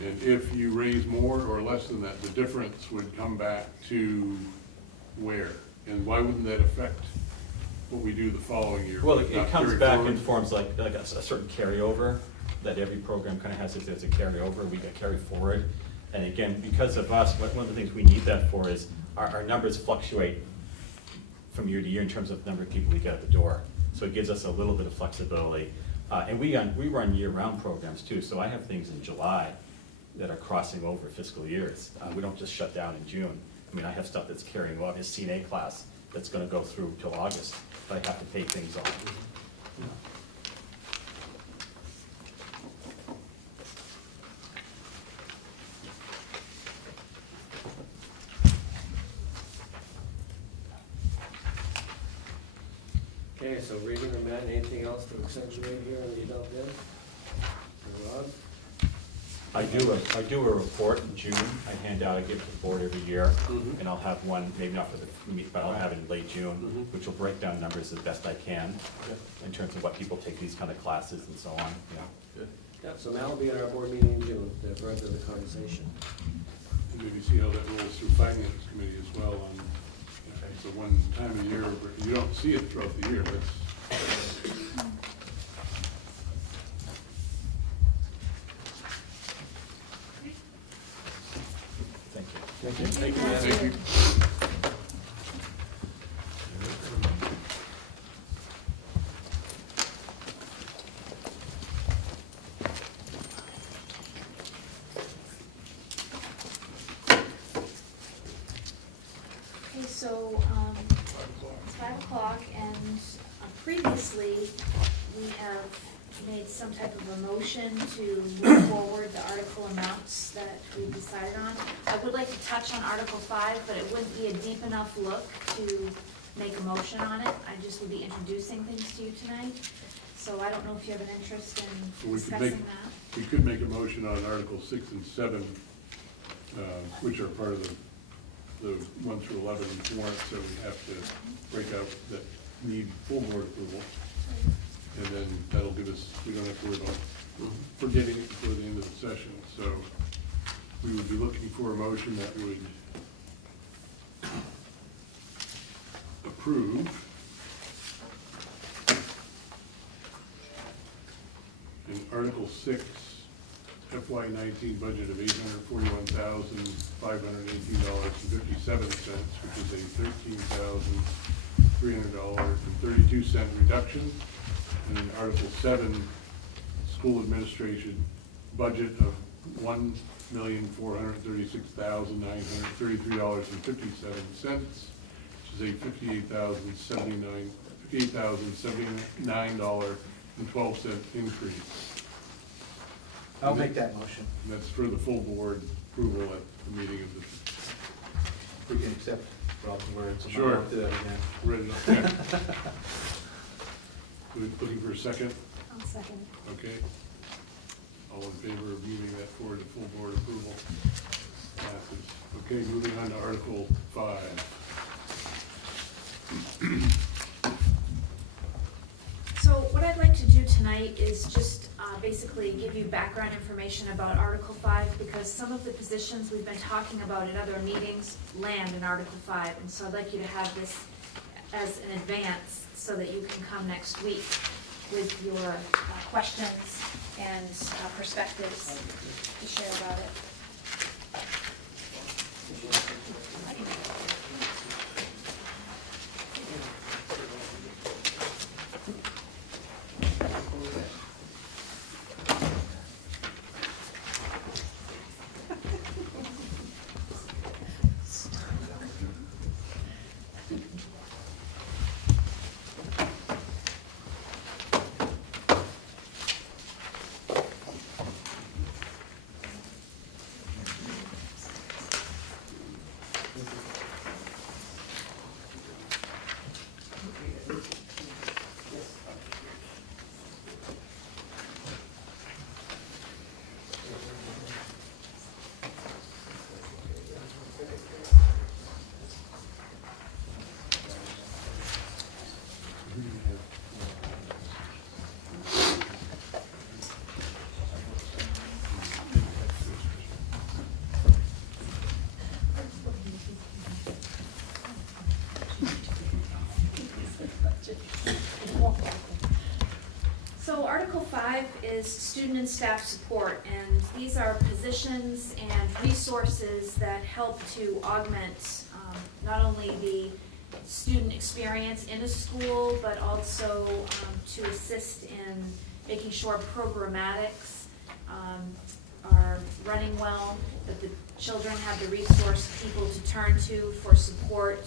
And if you raise more or less than that, the difference would come back to where? And why wouldn't that affect what we do the following year? Well, it Not comes carry back forward? in forms like a certain carryover, that every program kind of has it as a carryover, we get carried forward. And again, because of us, one of the things we need that for is our numbers fluctuate from year to year in terms of the number of people we get at the door. So it gives us a little bit of flexibility. And we run year-round programs too, so I have things in July that are crossing over fiscal years. We don't just shut down in June. I mean, I have stuff that's carrying on, his CNA class that's gonna go through till August, but I have to pay things off. Okay, so Regan or Matt, anything else to accentuate here on the adult ed? Or Rob? I do a report in June, I hand out, I give it to the board every year, Mhm. and I'll have one, maybe not for the meet, but I'll have it in late June, Mhm. which will break down numbers as best I can, Yeah. in terms of what people take these kind of classes and so on, you know. Good. Yeah, so Matt will be at our board meeting in June to further the conversation. And maybe see how that rolls through finance committee as well on, it's a one time a year, but you don't see it throughout the year, that's. Thank you. Thank you. Thank you. Thank you. Okay, so, it's 5 o'clock, and previously, we have made some type of a motion to move forward the article amounts that we decided on. I would like to touch on Article 5, but it wouldn't be a deep enough look to make a motion on it. I just would be introducing things to you tonight. So I don't know if you have an interest in So we could discussing make, that. we could make a motion on Article 6 and 7, which are part of the 1 through 11 warrant, so we have to break out that need full board approval. And then that'll give us, we don't have to worry about forgetting it before the end of the session. So we would be looking for a motion that would approve in Article 6, FY19 budget of $841,518.57, which is a $13,300.32 reduction. And in Article 7, school administration budget of $1,436,933.57, which is a $58,079.12 increase. I'll make that motion. And that's for the full board approval at the meeting of We can accept Rob's words. I'm not Sure. gonna do that again. the, ready, yeah. Looking for a second? I'll second. Okay. All in favor of moving that forward to full board approval? Passes. Okay, moving on to Article 5. So what I'd like to do tonight is just basically give you background information about Article 5, because some of the positions we've been talking about in other meetings land in Article 5, and so I'd like you to have this as an advance so that you can come next week with your questions and perspectives to share about it. So Article 5 is student and staff support, and these are positions and resources that help to augment not only the student experience in a school, but also to assist in making sure programmatics are running well, that the children have the resource people to turn to for support,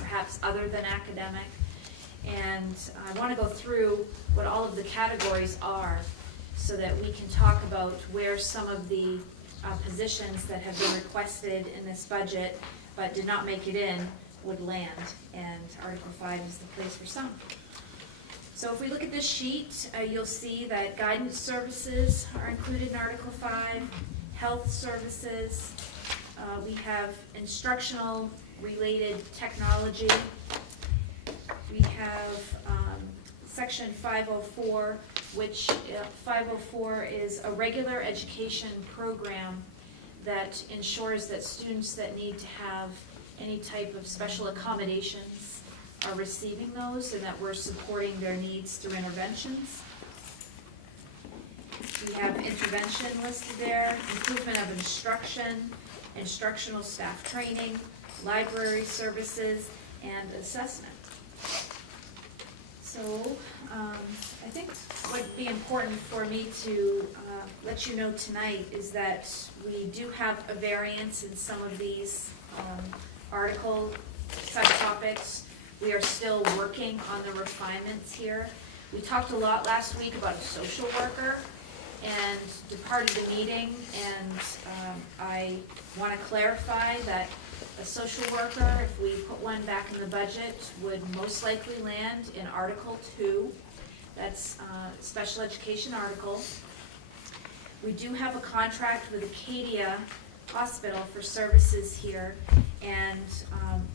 perhaps other than academic. And I want to go through what all of the categories are so that we can talk about where some of the positions that have been requested in this budget but did not make it in would land. And Article 5 is the place for some. So if we look at this sheet, you'll see that guidance services are included in Article 5, health services, we have instructional related technology. We have section 504, which 504 is a regular education program that ensures that students that need to have any type of special accommodations are receiving those and that we're supporting their needs through interventions. We have intervention listed there, improvement of instruction, instructional staff training, library services, and assessment. So I think what would be important for me to let you know tonight is that we do have a variance in some of these article subtopics. We are still working on the refinements here. We talked a lot last week about a social worker and departed the meeting, and I want to clarify that a social worker, if we put one back in the budget, would most likely land in Article 2. That's a special education article. We do have a contract with Acadia Hospital for services here, and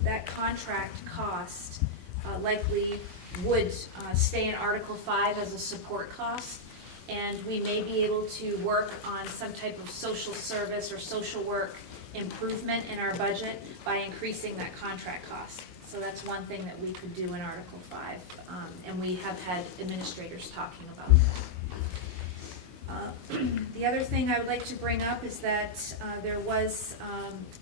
that contract cost likely would stay in Article 5 as a support cost, and we may be able to work on some type of social service or social work improvement in our budget by increasing that contract cost. So that's one thing that we could do in Article 5, and we have had administrators talking about that. The other thing I would like to bring up is that there was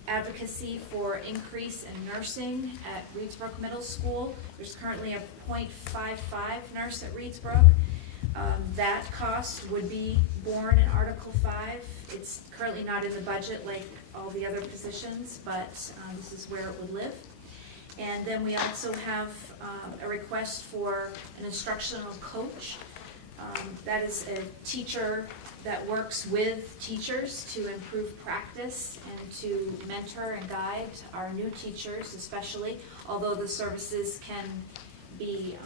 advocacy for increase in nursing at Reedsbrook Middle School. There's currently a .55 nurse at Reedsbrook. That cost would be borne in Article 5. It's currently not in the budget like all the other positions, but this is where it would live. And then we also have a request for an instructional coach. That is a teacher that works with teachers to improve practice and to mentor and guide our new teachers especially, although the services can be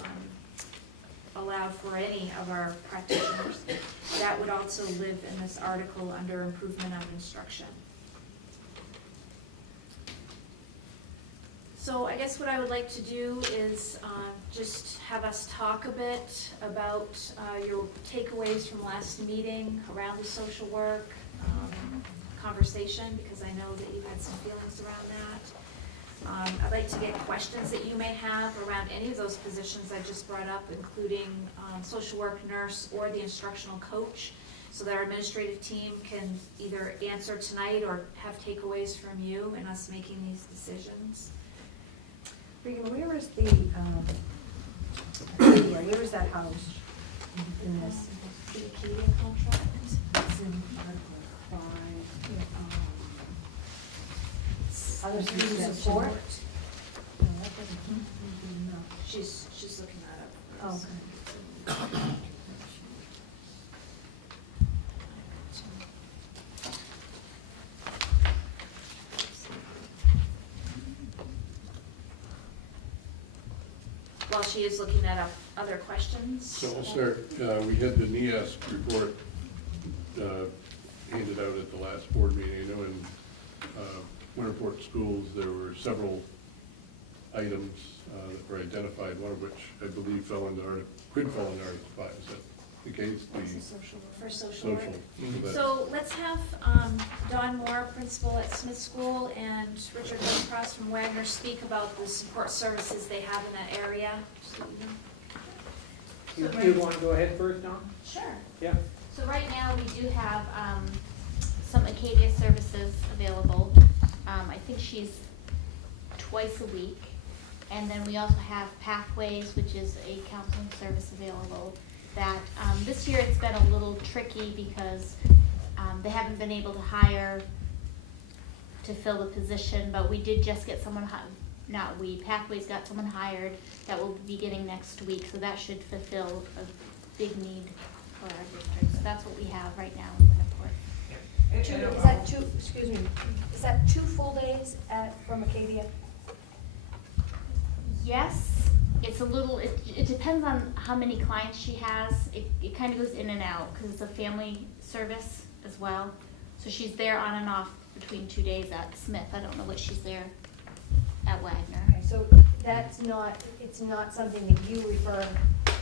allowed for any of our practitioners. That would also live in this article under improvement of instruction. So I guess what I would like to do is just have us talk a bit about your takeaways from last meeting around the social work conversation, because I know that you had some feelings around that. I'd like to get questions that you may have around any of those positions I just brought up, including social work nurse or the instructional coach, so that our administrative team can either answer tonight or have takeaways from you and us making these decisions. Regan, where is the, where is that housed in this? The Acadia contract. It's in Article 5. Other student Student support? No, that doesn't, no. She's looking that up. Oh, okay. While she is looking that up, other questions? So I'll start, we had the NEAS report handed out at the last board meeting. I know in Winterport schools, there were several items that were identified, one of which I believe could fall into Article 5. Is that the case? For social work. So So let's have Don Moore, principal at Smith School, and Richard Cross from Wagner speak about the support services they have in that area. Just so you know. You want to go ahead first, Don? Sure. Yeah. So right now, we do have some Acadia services available. I think she's twice a week. And then we also have Pathways, which is a counseling service available. That this year it's been a little tricky because they haven't been able to hire to fill the position, but we did just get someone, Pathways got someone hired that will be beginning next week, so that should fulfill a big need for our district. So that's what we have right now in Winterport. Is that two, excuse me, is that 2 full days from Acadia? Yes, it's a little, it depends on how many clients she has. It kind of goes in and out because it's a family service as well. So she's there on and off between 2 days at Smith. I don't know what she's there at Wagner. Okay, so that's not, it's not something that you refer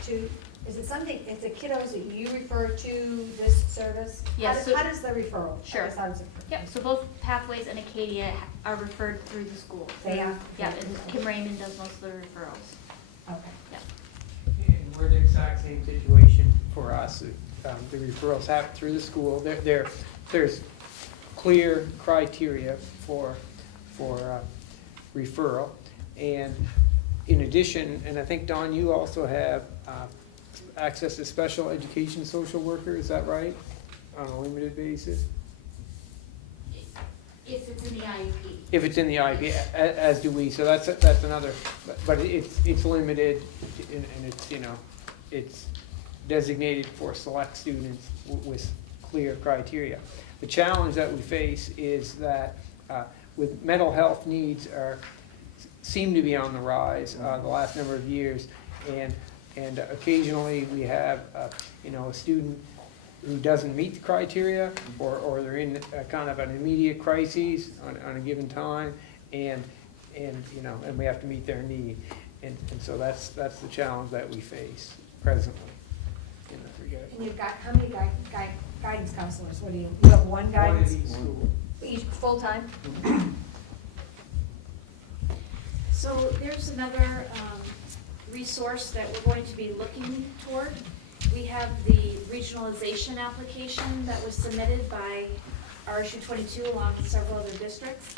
to, is it something, it's the kiddos that you refer to this service? Yes, How does the referral? Sure. I guess how does it? Yep, so both Pathways and Acadia are referred through the school. They are? Yeah, and Kim Raymond does most of the referrals. Okay. Yep. And we're the exact same situation for us. The referrals happen through the school. There's clear criteria for referral. And in addition, and I think, Don, you also have access to special education social worker, is that right? On a limited basis? If it's in the IEP. If it's in the IEP, as do we, so that's another, but it's limited, and it's, it's designated for select students with clear criteria. The challenge that we face is that with mental health needs seem to be on the rise the last number of years, and occasionally we have a student who doesn't meet the criteria, or they're in a kind of an immediate crisis on a given time, and we have to meet their need, and so that's the challenge that we face presently in that regard. And you've got, how many guidance counselors? What do you have one guidance? One at each school. Each full-time? So there's another resource that we're going to be looking toward. We have the regionalization application that was submitted by RSU 22 along with several other districts.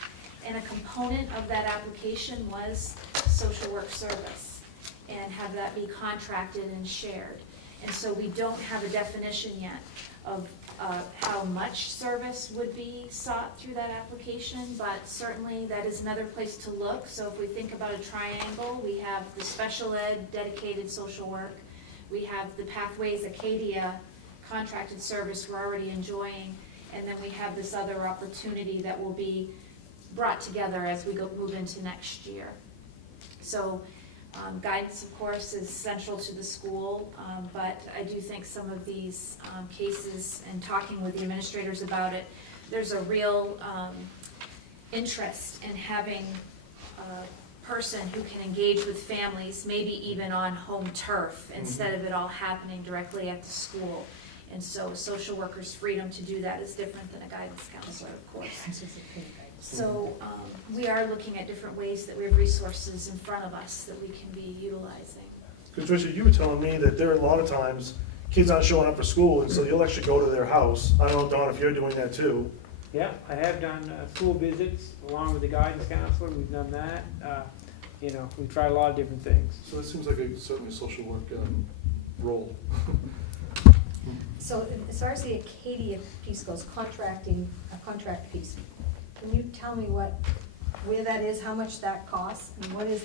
And a component of that application was social work service, and have that be contracted and shared. And so we don't have a definition yet of how much service would be sought through that application, but certainly that is another place to look. So if we think about a triangle, we have the special ed dedicated social work, we have the Pathways Acadia contracted service we're already enjoying, and then we have this other opportunity that will be brought together as we move into next year. So guidance, of course, is central to the school, but I do think some of these cases, and talking with the administrators about it, there's a real interest in having a person who can engage with families, maybe even on home turf, instead of it all happening directly at the school. And so social workers' freedom to do that is different than a guidance counselor, of course. So we are looking at different ways that we have resources in front of us that we can be utilizing. Because Richard, you were telling me that there are a lot of times kids aren't showing up for school, and so you'll actually go to their house. I don't know, Dawn, if you're doing that too. Yeah, I have done school visits along with the guidance counselor. We've done that. We've tried a lot of different things. So that seems like certainly a social work role. So as far as the Acadia piece goes, contracting, a contract piece, can you tell me where that is, how much that costs, and what is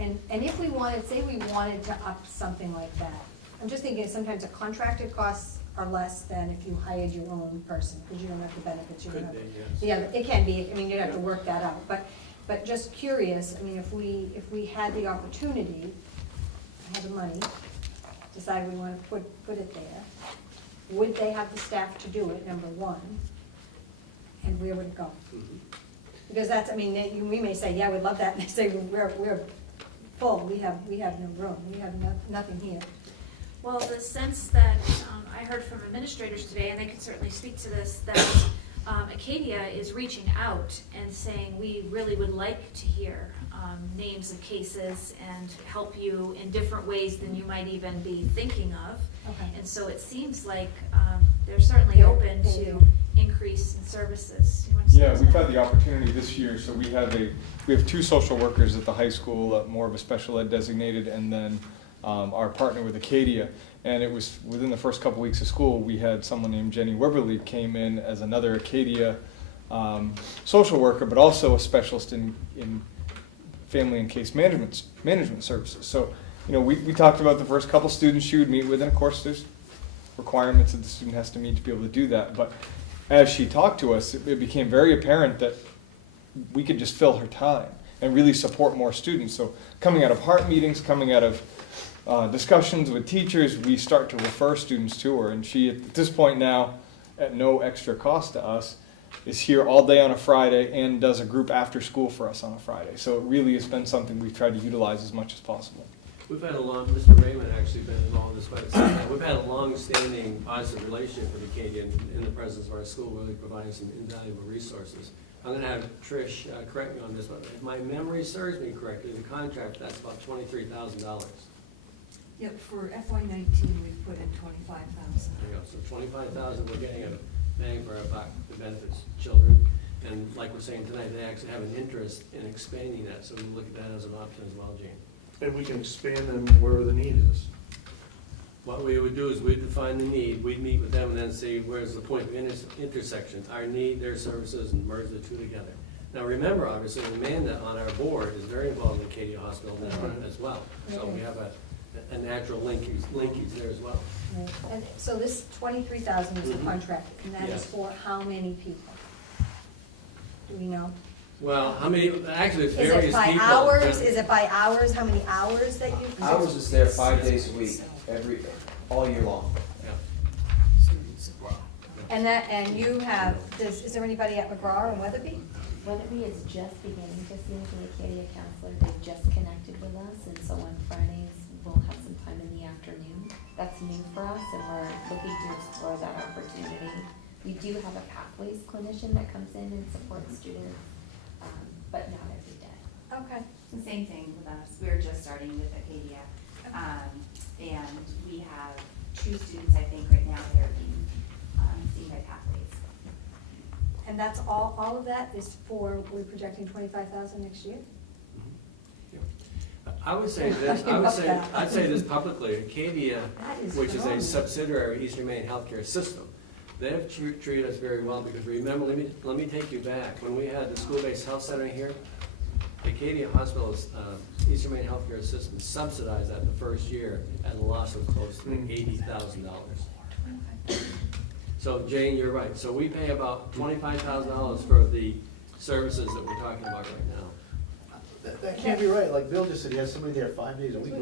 and if we wanted, say we wanted to up something like that, I'm just thinking sometimes a contracted costs are less than if you hired your own person, because you don't have the benefits, you don't have. Yeah, it can be, you'd have to work that out, but just curious, if we had the opportunity, had the money, decide we want to put it there, would they have the staff to do it, number one? And where would it go? Because that's, we may say, yeah, we'd love that, and they say, we're full, we have no room, we have nothing here. Well, the sense that I heard from administrators today, and they can certainly speak to this, that Acadia is reaching out and saying, we really would like to hear names of cases and help you in different ways than you might even be thinking of. Okay. And so it seems like they're certainly Yeah, open they to do. increase in services. You wanna say Yeah, we've something? had the opportunity this year, so we have 2 social workers at the high school, more of a special ed designated, and then our partner with Acadia. And it was within the first couple weeks of school, we had someone named Jenny Weberly came in as another Acadia social worker, but also a specialist in family and case management services. So, we talked about the first couple students she would meet with, and of course there's requirements that the student has to meet to be able to do that. But as she talked to us, it became very apparent that we could just fill her time and really support more students. So coming out of heart meetings, coming out of discussions with teachers, we start to refer students to her. And she, at this point now, at no extra cost to us, is here all day on a Friday and does a group after school for us on a Friday. So it really has been something we've tried to utilize as much as possible. We've had Mr. Raymond actually been involved in this, but we've had a long-standing positive relationship with Acadia in the presence of our school, really providing some invaluable resources. I'm gonna have Trish correct me on this, but if my memory serves me correctly, the contract, that's about $23,000. Yep, for FY19, we've put in 25,000. There you go, so 25,000, we're getting a bang for our buck that benefits children. And like we're saying tonight, they actually have an interest in expanding that, so we look at that as an option as well, Jane. And we can expand them wherever the need is. What we would do is we'd define the need, we'd meet with them and then see where's the point of intersection, our need, their services, and merge the two together. Now remember, obviously, Amanda on our board is very involved in Acadia Hospital now as well. So we have a natural linkage there as well. Right. And so this 23,000 is a contract, and that is Yes. for how many people? Do we know? Well, how many, actually, it's Is various it by people. hours? Is it by hours? How many hours that you? Ours is there 5 days a week, all year long. Yeah. And you have, is there anybody at McGraw or Weatherby? Weatherby is just beginning to see the Acadia counselor. They've just connected with us, and so on Fridays, we'll have some time in the afternoon. That's new for us, and we're looking to explore that opportunity. We do have a pathways clinician that comes in and supports students, but not every day. Okay. The same thing with us. We're just starting with Acadia. And we have 2 students, I think, right now that are being seen by pathways. And that's all of that is for, we're projecting 25,000 next year? I would say this, I'd say this publicly, Acadia, That is which is a phenomenal. subsidiary of Eastern Maine Healthcare System, they have treated us very well, because remember, let me take you back, when we had the school-based health center here, Acadia Hospital's Eastern Maine Healthcare System subsidized that the first year at a loss of close to $80,000. So Jane, you're right, so we pay about $25,000 for the services that we're talking about right now. That can't be right, like Bill just said, he has somebody there 5 days a week.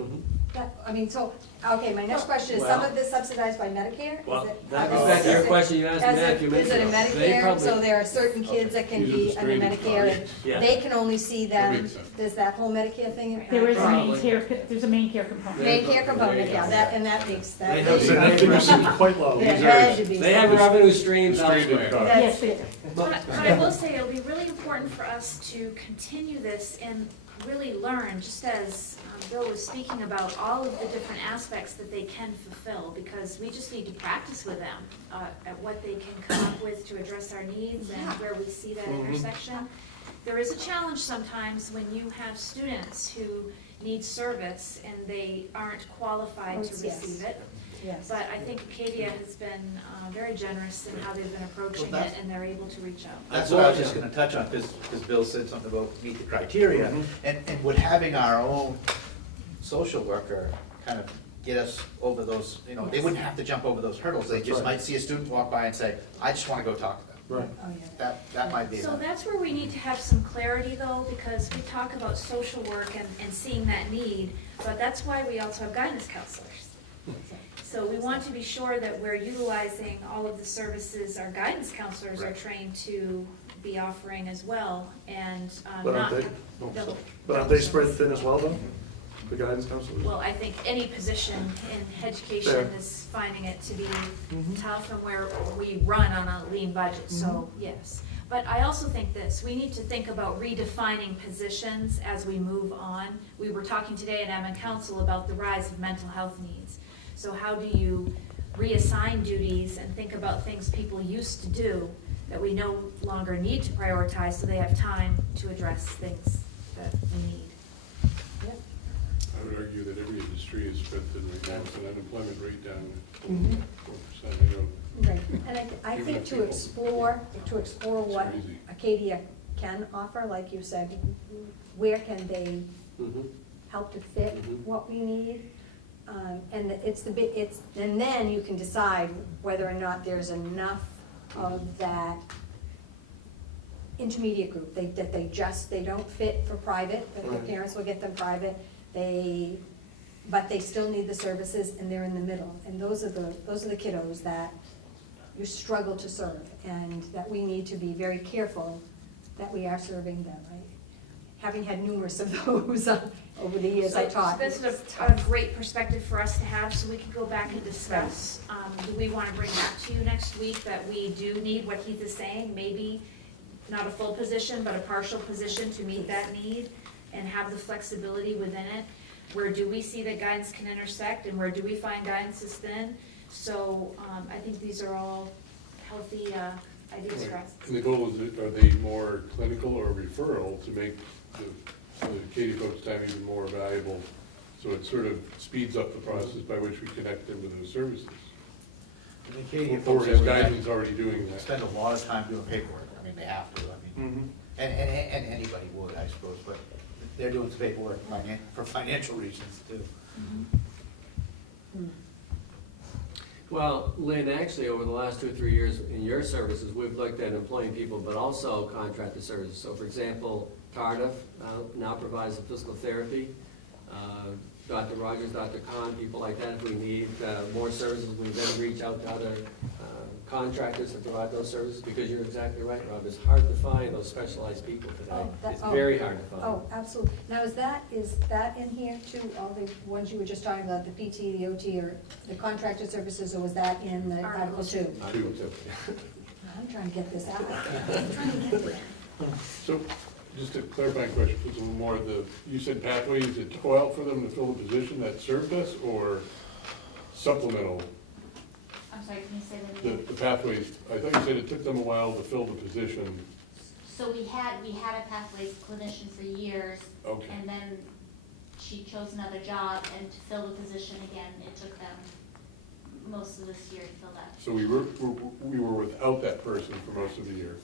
Okay, my next question is, some of this subsidized by Medicare? Is Well, it- that goes back to your question you asked me a few minutes Is it ago. a They Medicare, probably- so there are certain kids that can These are be the under screening Medicare, and Yeah. they can only see That them, makes sense. there's that whole Medicare thing? There is a main Probably. care, there's a main care component. Main care component, There you yeah, go. that, and that makes, that. They have So some- that figure seems quite low. Yeah, These it had are- to be. They have revenue streams Stranded elsewhere. costs. Yes, they do. But I will say, it'll be really important for us to continue this and really learn, just as Bill was speaking about, all of the different aspects that they can fulfill, because we just need to practice with them at what they can come up with to address our needs and where we see that intersection. There is a challenge sometimes when you have students who need service and they aren't qualified to Yes. receive it. Yes. But I think Acadia has been very generous in how they've been approaching Well, it, that's- and they're able to reach out. That's what I was just gonna touch on, because Bill said something about meet the criteria, and with having our own social worker kind of get us over those, they wouldn't have to jump over those hurdles, they just might see a student walk by and say, I just wanna go talk to them. Right. Oh, yeah. That might be So enough. that's where we need to have some clarity though, because we talk about social work and seeing that need, but that's why we also have guidance counselors. So we want to be sure that we're utilizing all of the services our guidance counselors are trained to be offering as well, and But not. aren't But aren't they spread thin as well, though? The guidance counselors? Well, I think any position in education Fair. is finding it to be tough, and where we run on a lean budget, so yes. But I also think this, we need to think about redefining positions as we move on. We were talking today at Hampden Council about the rise of mental health needs. So how do you reassign duties and think about things people used to do that we no longer need to prioritize so they have time to address things that we need? I would argue that every industry is strengthened right now, with an unemployment rate down Mhm. 4%, I know. Right, and I Even think if to people- explore what crazy. Acadia can offer, like you said, where can they Mhm. help to fit Mhm. what we need? And and then you can decide whether or not there's enough of that intermediate group, that they don't fit for private, that their Right. parents will get them private, but they still need the services, and they're in the middle. And those are the kiddos that you struggle to serve, and that we need to be very careful that we are serving them. Having had numerous of those over the years I taught. So this is a great perspective for us to have, so we can go back and discuss. Do we want to bring back to you next week that we do need what Heath is saying, maybe not a full position, but a partial position to meet that need, and have the flexibility within it? Where do we see that guidance can intersect, and where do we find guidance is thin? So I think these are all healthy ideas for us. And the goal is, are they more clinical or referral to make the Acadia folks' time even more valuable? So it sort of speeds up the process by which we connect them to those services. And the Acadia Or folks is every night guidance already doing that? spend a lot of time doing paperwork. I mean, they have to, I mean, and anybody would, I suppose, but they're doing some paperwork for financial reasons too. Well, Lynn, actually, over the last 2 or 3 years in your services, we've looked at employing people, but also contracted services. So for example, Cardiff now provides the physical therapy. Dr. Rogers, Dr. Khan, people like that, if we need more services, we then reach out to other contractors to provide those services, because you're exactly right, Rob, it's hard to find those specialized people today. It's very hard to find. Oh, absolutely. Now, is that in here too, all the ones you were just talking about, the PT, the OT, or the contracted services, or was that in the Article 2? Article 2. I'm trying to get this out. I'm trying to get there. So, just a clarifying question, just a little more, you said pathways, is it go out for them to fill a position that served us, or supplemental? I'm sorry, can you say that again? The pathways, I thought you said it took them a while to fill the position. So we had a pathways clinician for years. Okay. And then she chose another job, and to fill the position again, it took them most of this year to fill that. So we were without that person for most of the year,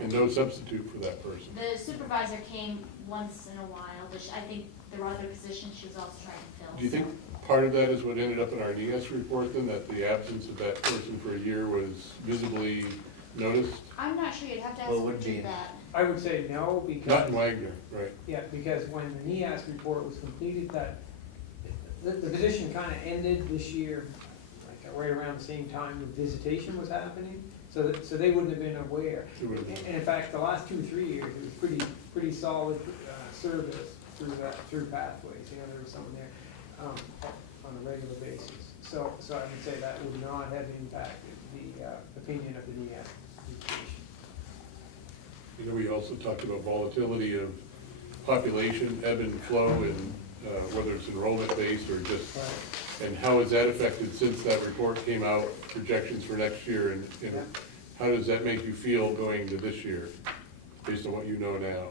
and no substitute for that person. The supervisor came once in a while, which I think there were other positions she was also trying to fill. Do you think part of that is what ended up in our NEAS report then, that the absence of that person for a year was visibly noticed? I'm not sure, you'd have to ask Well, it her would to be do in- that. I would say no, because. Not in Wagner, right? Yeah, because when the NEAS report was completed, the position kind of ended this year, like right around the same time the visitation was happening, so they wouldn't have been aware. It would have been. And in fact, the last 2, 3 years, it was pretty solid service through pathways, there was someone there on a regular basis. So I would say that would not have impacted the opinion of the NEAS visitation. You know, we also talked about volatility of population, ebb and flow, and whether it's enrollment-based or just, and how has that affected since that report came out, projections for next year, and how does that make you feel going to this year, based on what you know now,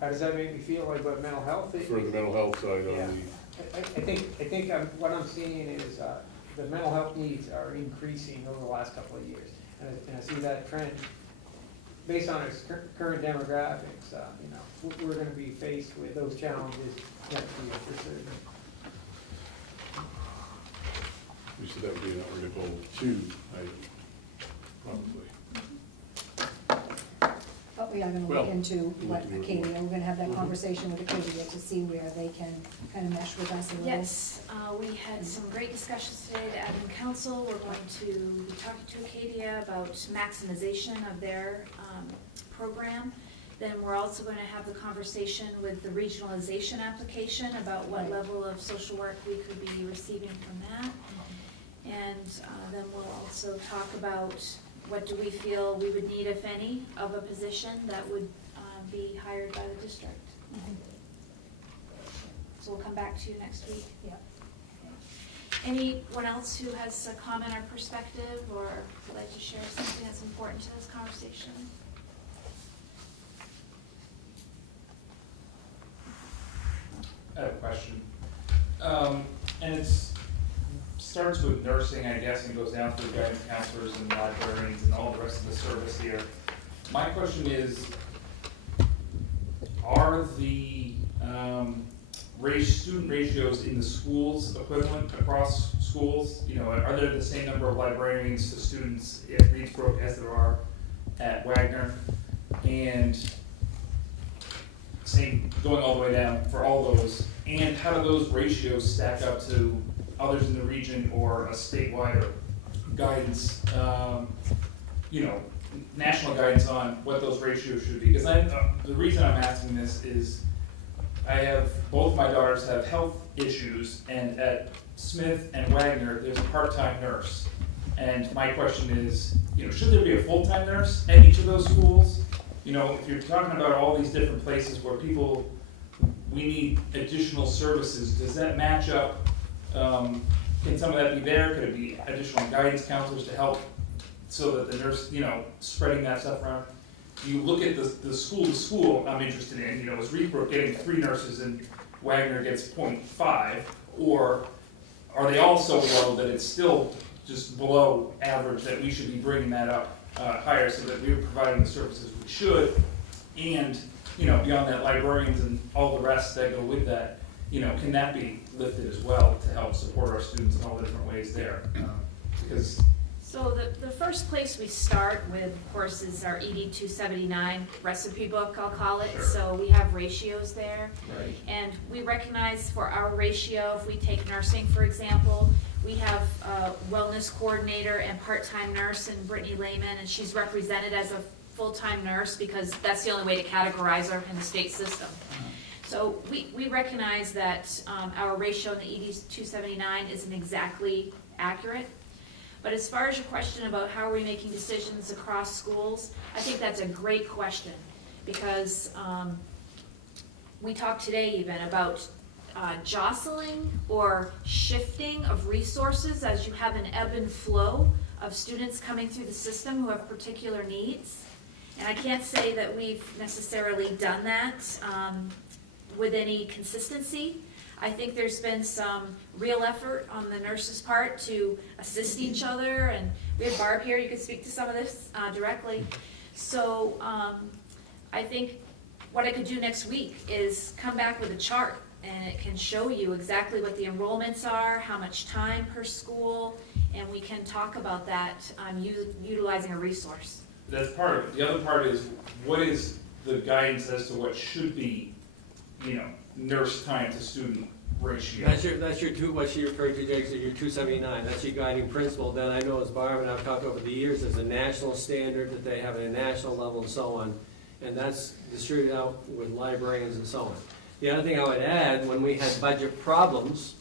How does that make me feel like about mental health? for the mental health side Yeah. on I think what I'm seeing is the mental health needs are increasing over the last couple of years. And I see that trend based on our current demographics. We're going to be faced with those challenges next year for certain. You said that would be an Article 2, probably. But we are gonna Well, look into what we'll do it Acadia, more. we're gonna have that conversation with Acadia to see where they can kind of mesh with us a little. Yes, we had some great discussions today at Admin Council. We're going to be talking to Acadia about maximization of their program. Then we're also going to have the conversation with the regionalization application about what Right. level of social work we could be receiving from that. And then we'll also talk about what do we feel we would need, if any, of a position that would be hired by the district. So we'll come back to you next week. Yeah. Anyone else who has a comment or perspective, or would like to share something that's important to this conversation? I have a question. And starts with nursing, I guess, and goes down through guidance counselors and librarians and all the rest of the service here. My question is, are the student ratios in the schools equivalent across schools? You know, are there the same number of librarians to students at Reedsbrook as there are at Wagner? And same, going all the way down for all those. And how do those ratios stack up to others in the region or a statewide or guidance, you know, national guidance on what those ratios should be? Because the reason I'm asking this is both my daughters have health issues, and at Smith and Wagner, there's a part-time nurse. And my question is, you know, should there be a full-time nurse at each of those schools? You know, if you're talking about all these different places where we need additional services, does that match up? Can some of that be there? Could it be additional guidance counselors to help so that the nurse, you know, spreading that stuff around? You look at the school to school I'm interested in, you know, is Reedsbrook getting 3 nurses and Wagner gets 0.5? Or are they all so low that it's still just below average that we should be bringing that up higher so that we're providing the services we should? And, you know, beyond that, librarians and all the rest that go with that, you know, can that be lifted as well to help support our students in all the different ways there? Because So the first place we start with, of course, is our ED 279 recipe book, I'll call it. Sure. So we have ratios there. Right. And we recognize for our ratio, if we take nursing, for example, we have a wellness coordinator and part-time nurse in Brittany Lehman, and she's represented as a full-time nurse because that's the only way to categorize her in the state system. So we recognize that our ratio in the ED 279 isn't exactly accurate. But as far as your question about how are we making decisions across schools, I think that's a great question, because we talked today even about jostling or shifting of resources as you have an ebb and flow of students coming through the system who have particular needs. And I can't say that we've necessarily done that with any consistency. I think there's been some real effort on the nurses' part to assist each other, and we have Barb here, you can speak to some of this directly. So I think what I could do next week is come back with a chart, and it can show you exactly what the enrollments are, how much time per school, and we can talk about that utilizing a resource. that's part of it. The other part is, what is the guidance as to what should be, you know, nurse time to student ratio? That's what she referred to, Jake, so your 279, that's your guiding principle. Then I know as Barb and I've talked over the years, there's a national standard that they have at a national level and so on, and that's distributed out with librarians and so on. The other thing I would add, when we had budget problems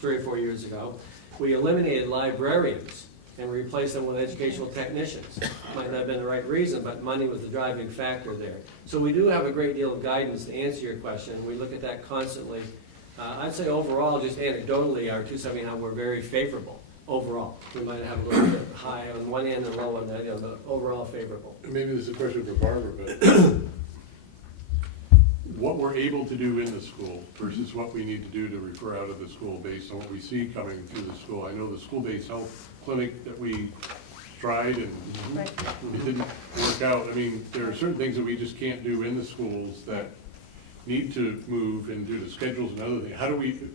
3 or 4 years ago, we eliminated librarians and replaced them with educational technicians. Might not have been the right reason, but money was the driving factor there. So we do have a great deal of guidance to answer your question. We look at that constantly. I'd say overall, just anecdotally, our 279 were very favorable overall. We might have a little bit high on one end and low on the other, but overall favorable. Maybe this is a question for Barbara, but what we're able to do in the school versus what we need to do to refer out of the school based on what we see coming through the school. I know the school-based health clinic that we tried and it didn't work out. I mean, there are certain things that we just can't do in the schools that need to move and do the schedules and other things.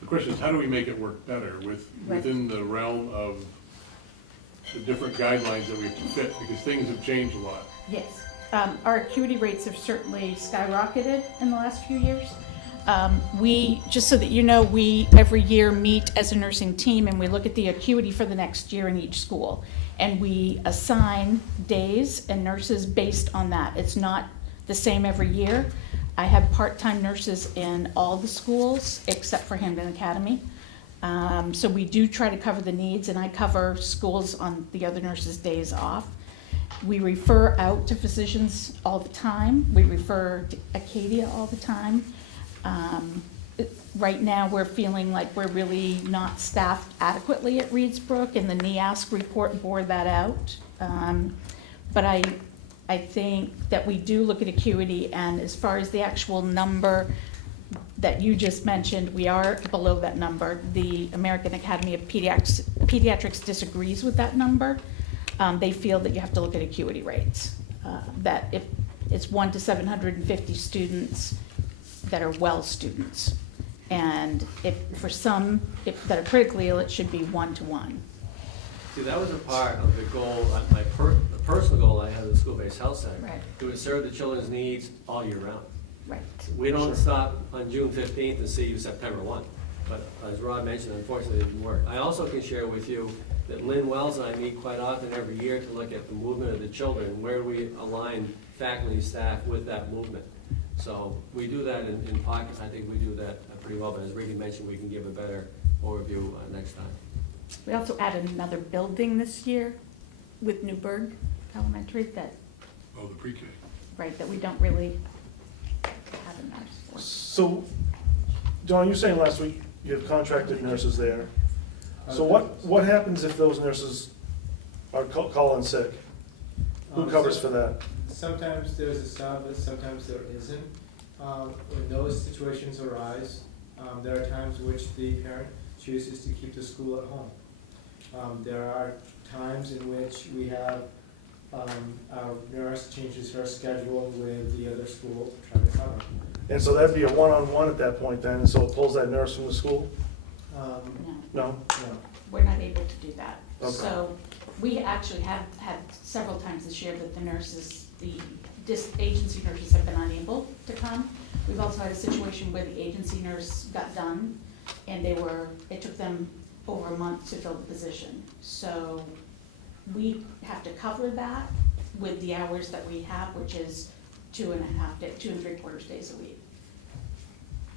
The question is, how do we make it work better within the realm of the different guidelines that we have to fit, because things have changed a lot. Yes. Our acuity rates have certainly skyrocketed in the last few years. We, just so that you know, we every year meet as a nursing team and we look at the acuity for the next year in each school. And we assign days and nurses based on that. It's not the same every year. I have part-time nurses in all the schools except for Hampden Academy. So we do try to cover the needs, and I cover schools on the other nurses' days off. We refer out to physicians all the time. We refer to Acadia all the time. Right now, we're feeling like we're really not staffed adequately at Reedsbrook, and the NEASC report bore that out. But I think that we do look at acuity, and as far as the actual number that you just mentioned, we are below that number. The American Academy of Pediatrics disagrees with that number. They feel that you have to look at acuity rates, that if it's 1 to 750 students that are well students. And if for some that are critically ill, it should be 1 to 1. See, that was a part of the goal, the personal goal I had at the school-based health center. Right. It would serve the children's needs all year round. Right. We don't stop on June 15th and see you September 1. But as Rob mentioned, unfortunately, it didn't work. I also can share with you that Lynn Wells and I meet quite often every year to look at the movement of the children, where we align faculty and staff with that movement. So we do that in pockets. I think we do that pretty well, but as Ricky mentioned, we can give a better overview next time. We also added another building this year with Newburgh Elementary that, Oh, the pre-K. right, that we don't really have a nurse for. So, Dawn, you were saying last week you have contracted nurses there. So what happens if those nurses are calling sick? Who covers for that? Sometimes there's a sub, but sometimes there isn't. When those situations arise, there are times which the parent chooses to keep the school at home. There are times in which we have our nurse changes her schedule with the other school to try to cover. And so that'd be a one-on-one at that point then, and so it pulls that nurse from the school? No, No? No. we're not able to do that. Okay. So we actually have had several times this year that the nurses, the agency nurses have been unable to come. We've also had a situation where the agency nurse got done and it took them over a month to fill the position. So we have to cover that with the hours that we have, which is 2 3/4 days a week.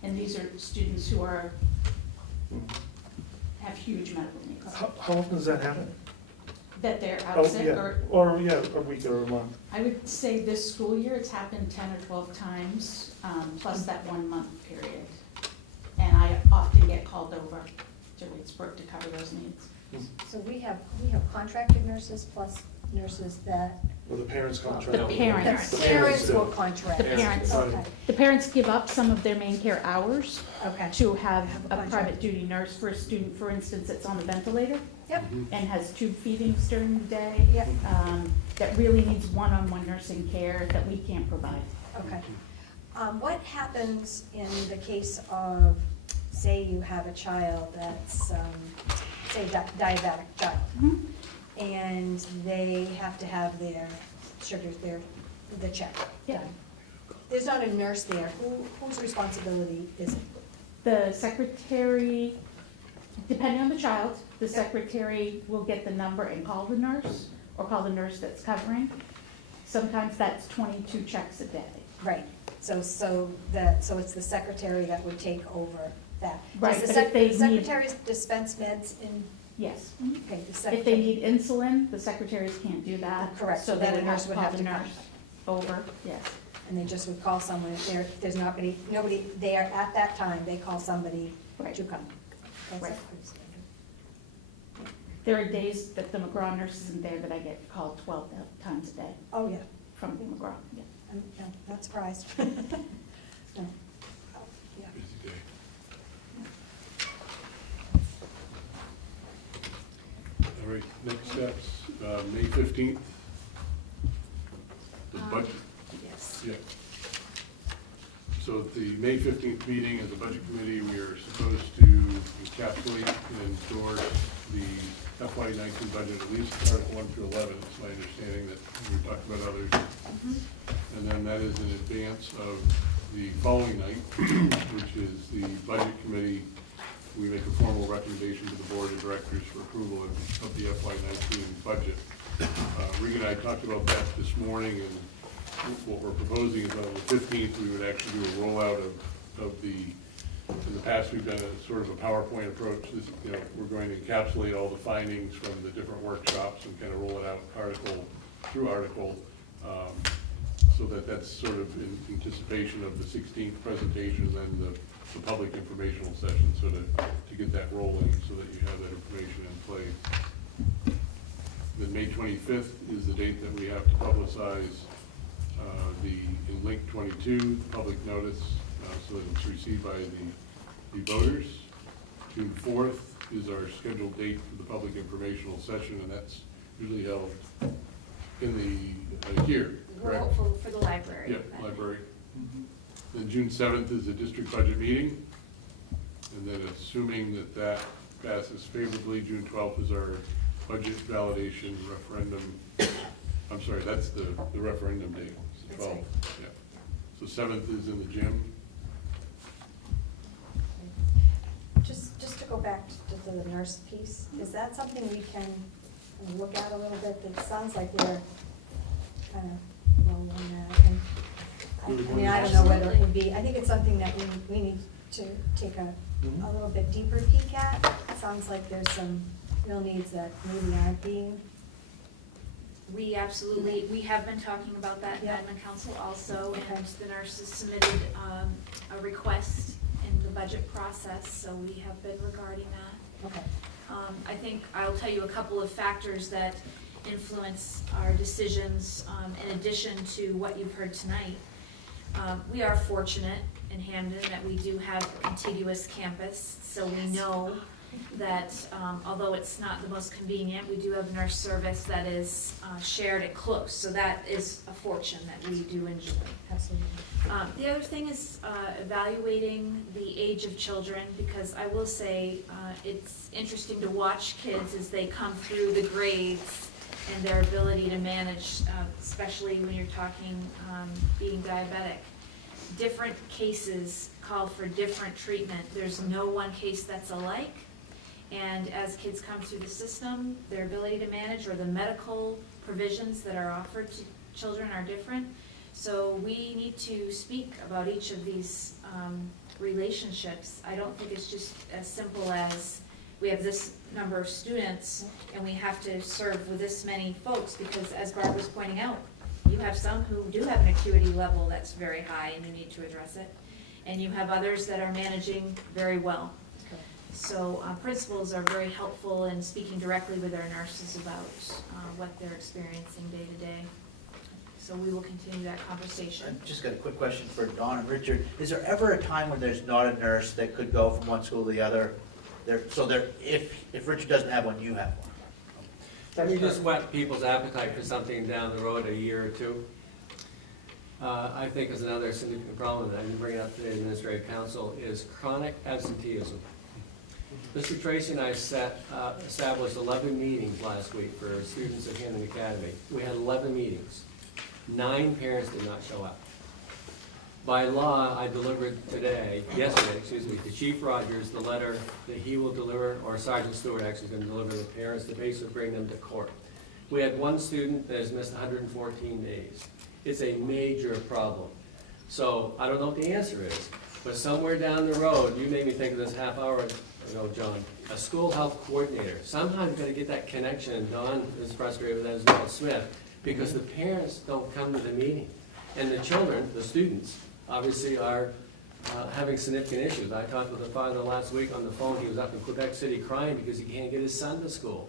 And these are students who have huge medical needs, How often does that happen? that they're Oh, out sick yeah. or. Or, yeah, a week or a month. I would say this school year, it's happened 10 or 12 times, plus that 1 month period. And I often get called over to Reedsbrook to cover those needs. So we have contracted nurses plus nurses that. Or the parents contract? The parents. The The parents do. will contract. The parents, Okay, the parents give up some of their main care hours okay. to have Have a a contract. private duty nurse for a student, for instance, that's on the ventilator Yep, and has tube feedings during the day. yep, That really needs one-on-one nursing care that we can't provide. okay. What happens in the case of, say you have a child that's, say diabetic child, and they have to have their sugars, the check Yeah. done. There's not a nurse there, whose responsibility is it? The secretary, depending on the child, the secretary will get the number and call the nurse, or call the nurse that's covering. Sometimes that's 22 checks a day. Right, so it's the secretary that would take over that. Right, Does the but if they the need- secretaries dispense meds in, Yes. okay, the If secretary? they need insulin, the secretaries can't do that. Correct, So so they then would a have nurse to would call have the to come. nurse over, yes. And they just would call someone, if there's nobody there at that time, they call somebody Right. to come. That's Right. pretty standard. There are days that the McGraw nurse isn't there that I get called 12 times a day Oh, yeah, from McGraw, yeah. I'm not surprised. No. Oh, yeah. Busy day. All right, next steps, May 15th. The budget. Yes. Yeah. So at the May 15th meeting as a budget committee, we are supposed to encapsulate and endorse the FY19 budget, at least Article 1 through 11. It's my understanding that we talked about others. And then that is in advance of the following night, which is the budget committee. We make a formal recommendation to the board of directors for approval of the FY19 budget. Rick and I talked about that this morning, and what we're proposing is on the 15th, we would actually do a rollout of the In the past, we've done a sort of a PowerPoint approach. This, you know, we're going to encapsulate all the findings from the different workshops and kind of roll it out article through article, so that that's sort of in anticipation of the 16th presentation and then the public informational session, so to get that rolling so that you have that information in play. Then May 25th is the date that we have to publicize in link 22, public notice, so that it's received by the voters. June 4th is our scheduled date for the public informational session, and that's usually held in the here, We're correct? hopeful for the library. Yeah, library. Then June 7th is the district budget meeting. And then assuming that that passes favorably, June 12th is our budget validation referendum. I'm sorry, that's the referendum date, it's the 12th. Yeah. So 7th is in the gym. Just to go back to the nurse piece, is that something we can look at a little bit? It sounds like we're kind of low on that. And I mean, I don't know whether it would be, I think it's something that we need to take a little bit deeper peek at. It sounds like there's some real needs that maybe aren't being. We absolutely, we have been talking about that in Yeah. admin council also, and the nurses submitted a request in the budget process, so we have been regarding that. Okay. I think I'll tell you a couple of factors that influence our decisions, in addition to what you've heard tonight. We are fortunate in Hampden that we do have a contiguous campus, so we know that although it's not the most convenient, we do have nurse service that is shared and close, so that is a fortune that we do enjoy. Absolutely. The other thing is evaluating the age of children, because I will say it's interesting to watch kids as they come through the grades and their ability to manage, especially when you're talking being diabetic. Different cases call for different treatment. There's no one case that's alike. And as kids come through the system, their ability to manage or the medical provisions that are offered to children are different. So we need to speak about each of these relationships. I don't think it's just as simple as we have this number of students and we have to serve with this many folks, because as Barb was pointing out, you have some who do have an acuity level that's very high and you need to address it. And you have others that are managing very well. So principals are very helpful in speaking directly with their nurses about what they're experiencing day to day. So we will continue that conversation. I've just got a quick question for Dawn and Richard. Is there ever a time when there's not a nurse that could go from one school to the other? If Richard doesn't have one, you have one? Can you just whet people's appetite for something down the road, a year or two? I think is another significant problem, that I didn't bring it up today in Administrative Council, is chronic absenteeism. Mr. Tracy and I established 11 meetings last week for students at Hampden Academy. We had 11 meetings. 9 parents did not show up. By law, I delivered yesterday, to Chief Rogers, the letter that he will deliver, or Sergeant Stewart actually is going to deliver to the parents to basically bring them to court. We had one student that has missed 114 days. It's a major problem. So I don't know what the answer is, but somewhere down the road, you made me think of this half hour ago, John, a school health coordinator. Somehow you've got to get that connection, and Don is frustrated with that as well, Smith, because the parents don't come to the meeting. And the children, the students, obviously are having significant issues. I talked with a father last week on the phone. He was up in Quebec City crying because he can't get his son to school.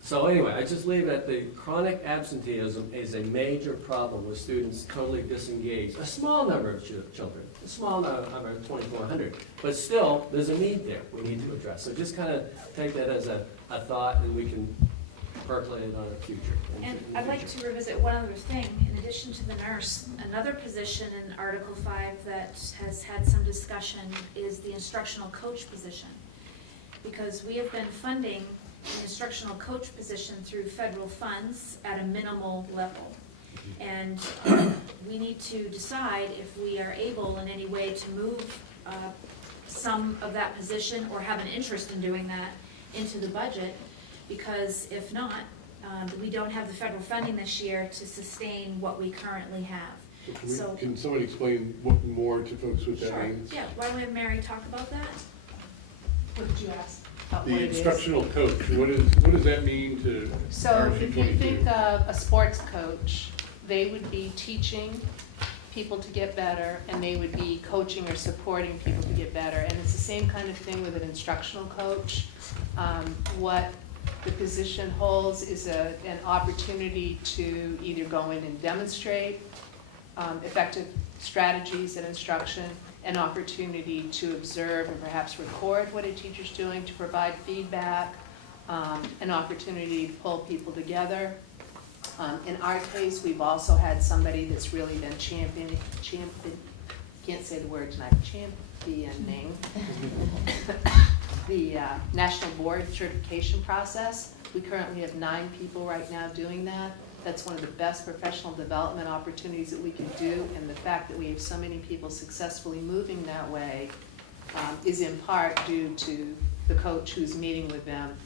So anyway, I just leave it at the chronic absenteeism is a major problem with students totally disengaged. A small number of children, a small number, 2,400, but still, there's a need there we need to address. So just kind of take that as a thought, and we can percolate it on the future. And I'd like to revisit one other thing. In addition to the nurse, another position in Article 5 that has had some discussion is the instructional coach position. Because we have been funding an instructional coach position through federal funds at a minimal level. And we need to decide if we are able in any way to move some of that position or have an interest in doing that into the budget, because if not, we don't have the federal funding this year to sustain what we currently have. So- Can somebody explain what more to folks what that Sure, means? yeah, why don't we have Mary talk about that? What did you ask? The instructional coach, what does that mean to So RSU if you 22? think of a sports coach, they would be teaching people to get better, and they would be coaching or supporting people to get better. And it's the same kind of thing with an instructional coach. What the position holds is an opportunity to either go in and demonstrate effective strategies and instruction, an opportunity to observe and perhaps record what a teacher's doing, to provide feedback, an opportunity to pull people together. In our case, we've also had somebody that's really been can't say the word tonight, championing the national board certification process. We currently have 9 people right now doing that. That's one of the best professional development opportunities that we can do, and the fact that we have so many people successfully moving that way is in part due to the coach who's meeting with them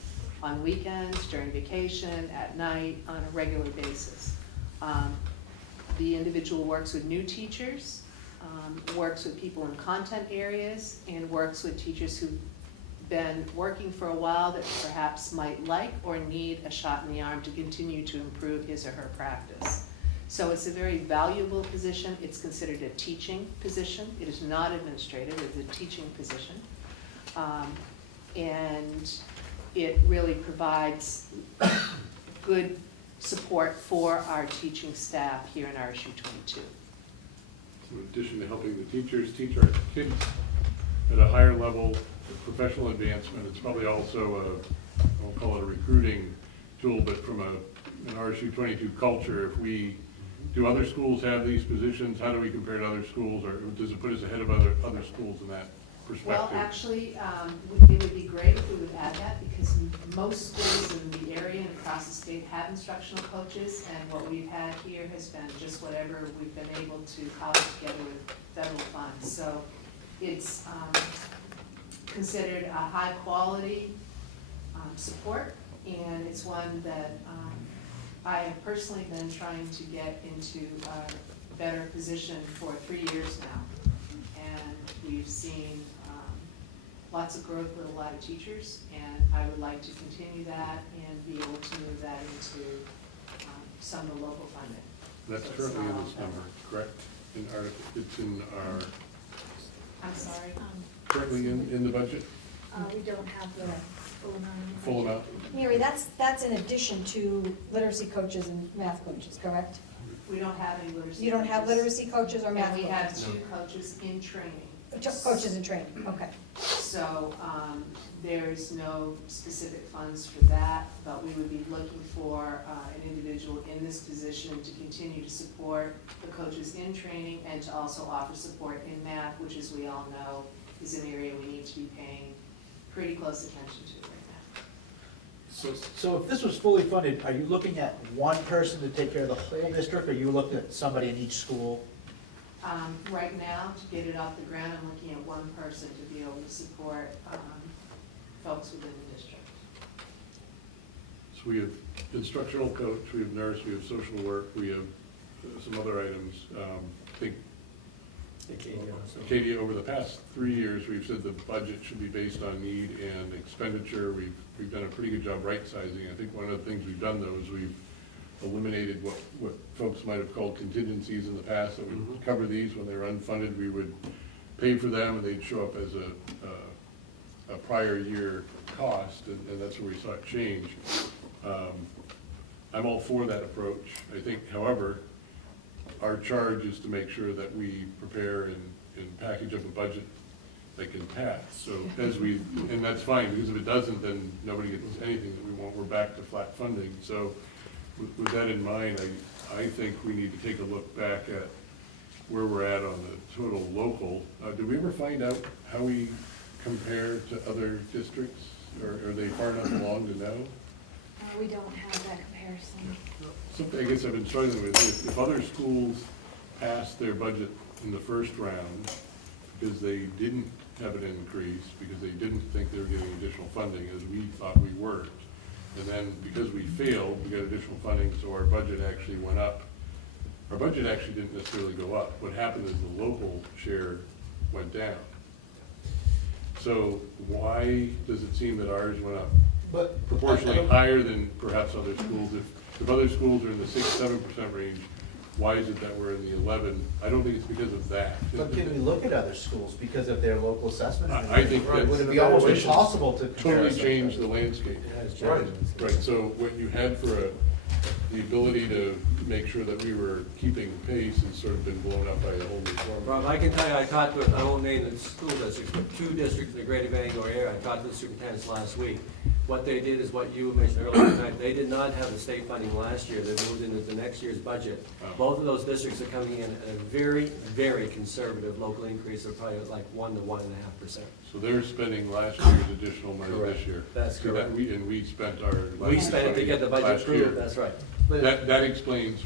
on weekends, during vacation, at night, on a regular basis. The individual works with new teachers, works with people in content areas, and works with teachers who've been working for a while that perhaps might like or need a shot in the arm to continue to improve his or her practice. So it's a very valuable position. It's considered a teaching position. It is not administrative, it's a teaching position. And it really provides good support for our teaching staff here in RSU 22. In addition to helping the teachers teach our kids at a higher level of professional advancement, it's probably also I won't call it a recruiting tool, but from an RSU 22 culture, if we, do other schools have these positions? How do we compare to other schools, or does it put us ahead of other schools in that perspective? Well, actually, it would be great if we would add that, because most schools in the area and across the state have instructional coaches, and what we've had here has been just whatever we've been able to cobble together with federal funds. So it's considered a high quality support, and it's one that I have personally been trying to get into a better position for 3 years now. And we've seen lots of growth with a lot of teachers, and I would like to continue that and be able to move that into some of the local funding. That's So currently in it's this not number, correct? It's in our, I'm sorry. currently in the budget, We don't have the full amount. full amount? Mary, that's in addition to literacy coaches and math coaches, correct? We don't have any literacy. You don't have coaches. literacy coaches or math And we coaches? have 2 coaches in training. Coaches in training, okay. So there's no specific funds for that, but we would be looking for an individual in this position to continue to support the coaches in training and to also offer support in math, which, as we all know, is an area we need to be paying pretty close attention to right now. So if this was fully funded, are you looking at one person to take care of the whole district, or are you looking at somebody in each school? Right now, to get it off the ground, I'm looking at one person to be able to support folks within the district. So we have instructional coach, we have nurse, we have social work, we have some other items. I think Acadia, over the past 3 years, we've said the budget should be based on need and expenditure. We've done a pretty good job right-sizing. I think one of the things we've done, though, is we've eliminated what folks might have called contingencies in the past, that would cover these when they were unfunded. We would pay for them, and they'd show up as a prior year cost, and that's where we saw it change. I'm all for that approach. I think, however, our charge is to make sure that we prepare and package up a budget that can pass. So and that's fine, because if it doesn't, then nobody gets anything that we want. We're back to flat funding. So with that in mind, I think we need to take a look back at where we're at on the total local. Did we ever find out how we compare to other districts? Or are they far enough along to know? We don't have that comparison. Something I guess I've been struggling with, if other schools passed their budget in the first round because they didn't have an increase, because they didn't think they were getting additional funding, as we thought we weren't, and then because we failed, we got additional funding, so our budget actually went up, our budget actually didn't necessarily go up. What happened is the local share went down. So why does it seem that ours went up But proportionally higher than perhaps other schools? If other schools are in the 6-7% range, why is it that we're in the 11? I don't think it's because of that. But can we look at other schools because of their local assessment? I think that Would it be almost impossible to compare? totally us like change that? the landscape. Right. Right, so what you had for the ability to make sure that we were keeping pace has sort of been blown up by the whole new format. Rob, I can tell you, I talked with, I won't name the school districts, but 2 districts in the greater Bangor area, I talked to the superintendents last week. What they did is what you mentioned earlier tonight, they did not have the state funding last year, they moved into the next year's budget. Both of those districts are coming in at a very, very conservative local increase of probably like 1 to 1.5%. So they're spending last year's additional money Correct. this year. That's See, that correct. And we spent our. We spent it to get the budget last year. approved, that's right. That explains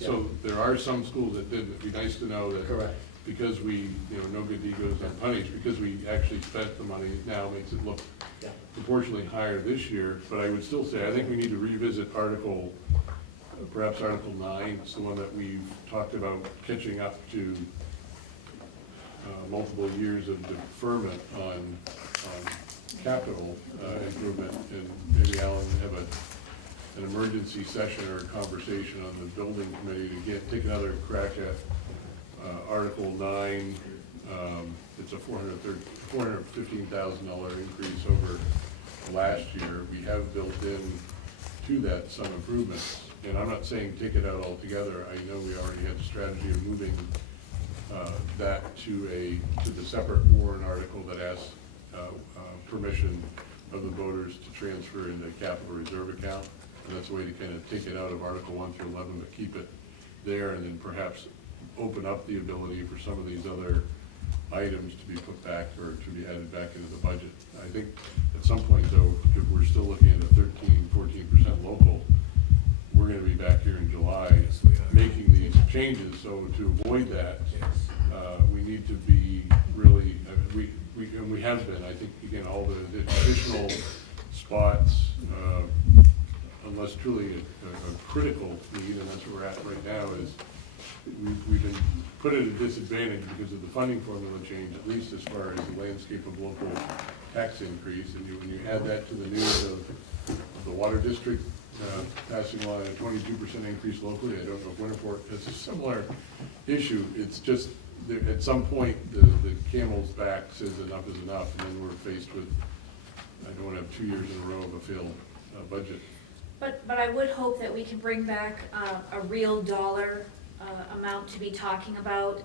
so there are some schools that didn't. It'd be nice to know that. Correct. Because we, no good deed goes unpunished, because we actually spent the money now makes it look Yeah. proportionally higher this year. But I would still say, I think we need to revisit perhaps Article 9. It's the one that we've talked about catching up to multiple years of deferment on capital improvement. And maybe Alan have an emergency session or a conversation on the building committee to take another crack at Article 9. It's a $415,000 increase over last year. We have built in to that some improvements. And I'm not saying take it out altogether. I know we already had a strategy of moving that to the separate warrant article that asks permission of the voters to transfer into capital reserve account. And that's a way to kind of take it out of Article 1 through 11, but keep it there, and then perhaps open up the ability for some of these other items to be put back or to be added back into the budget. I think at some point, though, if we're still looking at a 13-14% local, we're going to be back here in July making these changes. So to avoid that, we need to be really, and we have been, I think, again, all the additional spots, unless truly a critical need, and that's where we're at right now, is we've been put at a disadvantage because of the funding formula change, at least as far as the landscape of local tax increase. And when you add that to the news of the water district passing along a 22% increase locally, I don't know if Winterport has a similar issue. It's just, at some point, the camel's back says enough is enough, and then we're faced with, I don't want to have 2 years in a row of a failed budget. But I would hope that we can bring back a real dollar amount to be talking about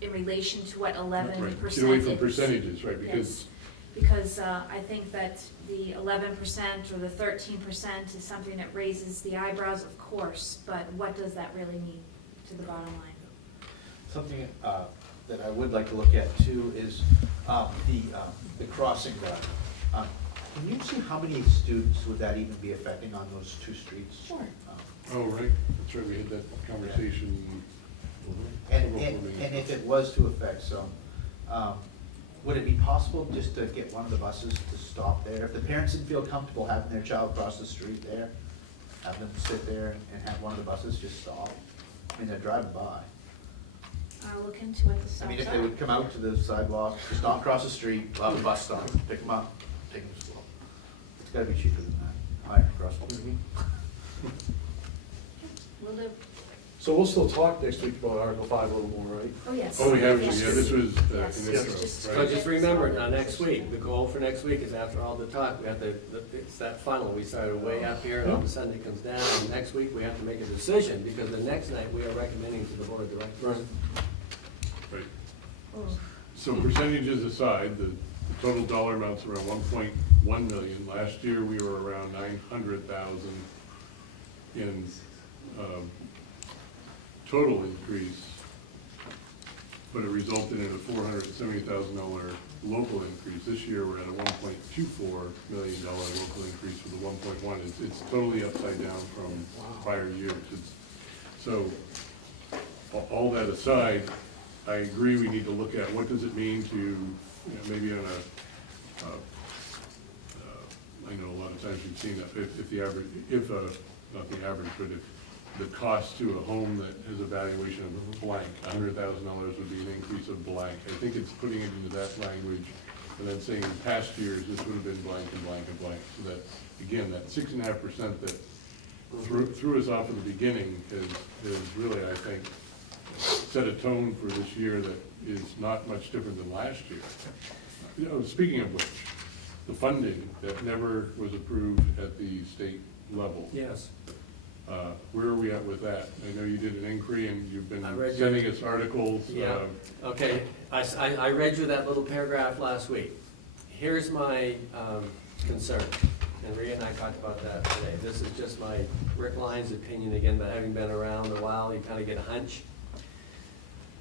in relation to what 11%. Right. Get away from percentages, right? Yes. Because I think that the 11% or the 13% is something that raises the eyebrows, of course, but what does that really mean to the bottom line? Something that I would like to look at too is the crossing guard. Can you see how many students would that even be affecting on those 2 streets? Sure. Oh, right, that's right, we had that conversation. And if it was to affect some, would it be possible just to get one of the buses to stop there? If the parents didn't feel comfortable having their child cross the street there, have them sit there and have one of the buses just stop? I mean, they're driving by. I'll look into what the stops I are. mean, if they would come out to the sidewalk, just not cross the street, allow the bus stop, pick them up, take them to school. It's gotta be cheaper than that, higher cross. Will do. So we'll still talk next week about Article 5 a little more, right? Oh, yes. Oh, we have, Yes. yeah, this was Yes. in Yes. intro, Just- So right? just remember, now next week, the goal for next week is after all the talk, we have it's that funnel, we started way up here, and all of a sudden it comes down, and next week we have to make a decision, because the next night we are recommending to the board of directors. Right. So percentages aside, the total dollar amounts around 1.1 million. Last year, we were around 900,000 in total increase, but it resulted in a $470,000 local increase. This year, we're at a $1.24 million local increase with a 1.1. It's totally upside down from prior years. So all that aside, I agree we need to look at what does it mean to, maybe on I know a lot of times we've seen that if the average, not the average, but if the cost to a home that has a valuation of blank, $100,000 would be an increase of blank. I think it's putting it into that language, and then saying in past years, this would have been blank and blank and blank. So that, again, that 6.5% that threw us off at the beginning has really, I think, set a tone for this year that is not much different than last year. You know, speaking of which, the funding that never was approved at the state level. Yes. Where are we at with that? I know you did an inquiry and you've been I read sending us articles. Yeah, okay, I read you that little paragraph last week. Here's my concern, and Rhea and I talked about that today. This is just my Rick Lyons opinion again, but having been around a while, you kind of get a hunch.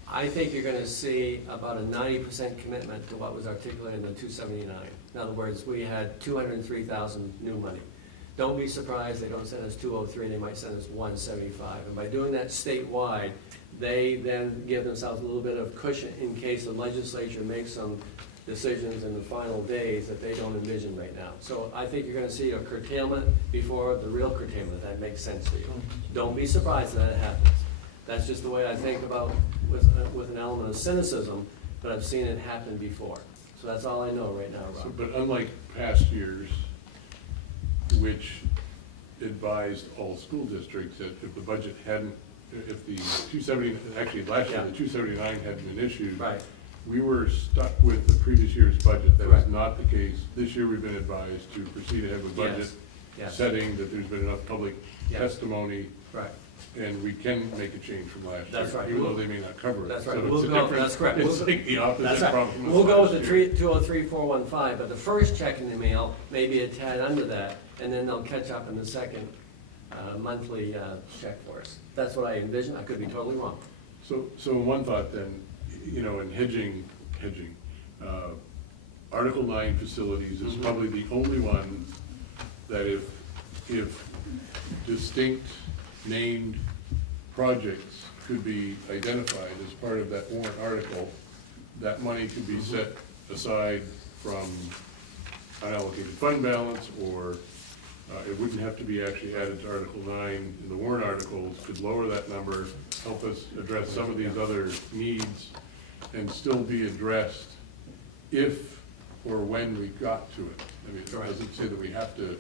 I think you're gonna see about a 90% commitment to what was articulated in the 279. In other words, we had 203,000 new money. Don't be surprised they don't send us 203, they might send us 175. And by doing that statewide, they then give themselves a little bit of cushion in case the legislature makes some decisions in the final days that they don't envision right now. So I think you're gonna see a curtailment before the real curtailment, if that makes sense to you. Don't be surprised that it happens. That's just the way I think about with an element of cynicism, but I've seen it happen before. So that's all I know right now, Rob. So, but unlike past years, which advised all school districts that if the budget hadn't, if the 270, actually last year, the 279 hadn't been issued, right, we were stuck with the previous year's budget. That was Correct. not the case. This year, we've been advised to proceed ahead with budget, Yes. Yes. setting that there's been enough public Yes. testimony, right. and we can make a change from last year. That's right. Even though they may not cover it. That's right. So We'll it's a go, different- that's correct. It's We'll- like the That's opposite right. problem. We'll go with the last year. 203,415, but the first check in the mail may be a tad under that, and then they'll catch up in the second monthly check for us. That's what I envision. I could be totally wrong. So one thought then, you know, in hedging, Article 9 facilities is probably the only one that if distinct named projects could be identified as part of that warrant article, that money could be set aside from unallocated fund balance, or it wouldn't have to be actually added to Article 9 in the warrant articles, could lower that number, help us address some of these other needs, and still be addressed if or when we got to it. I mean, it doesn't say that we have to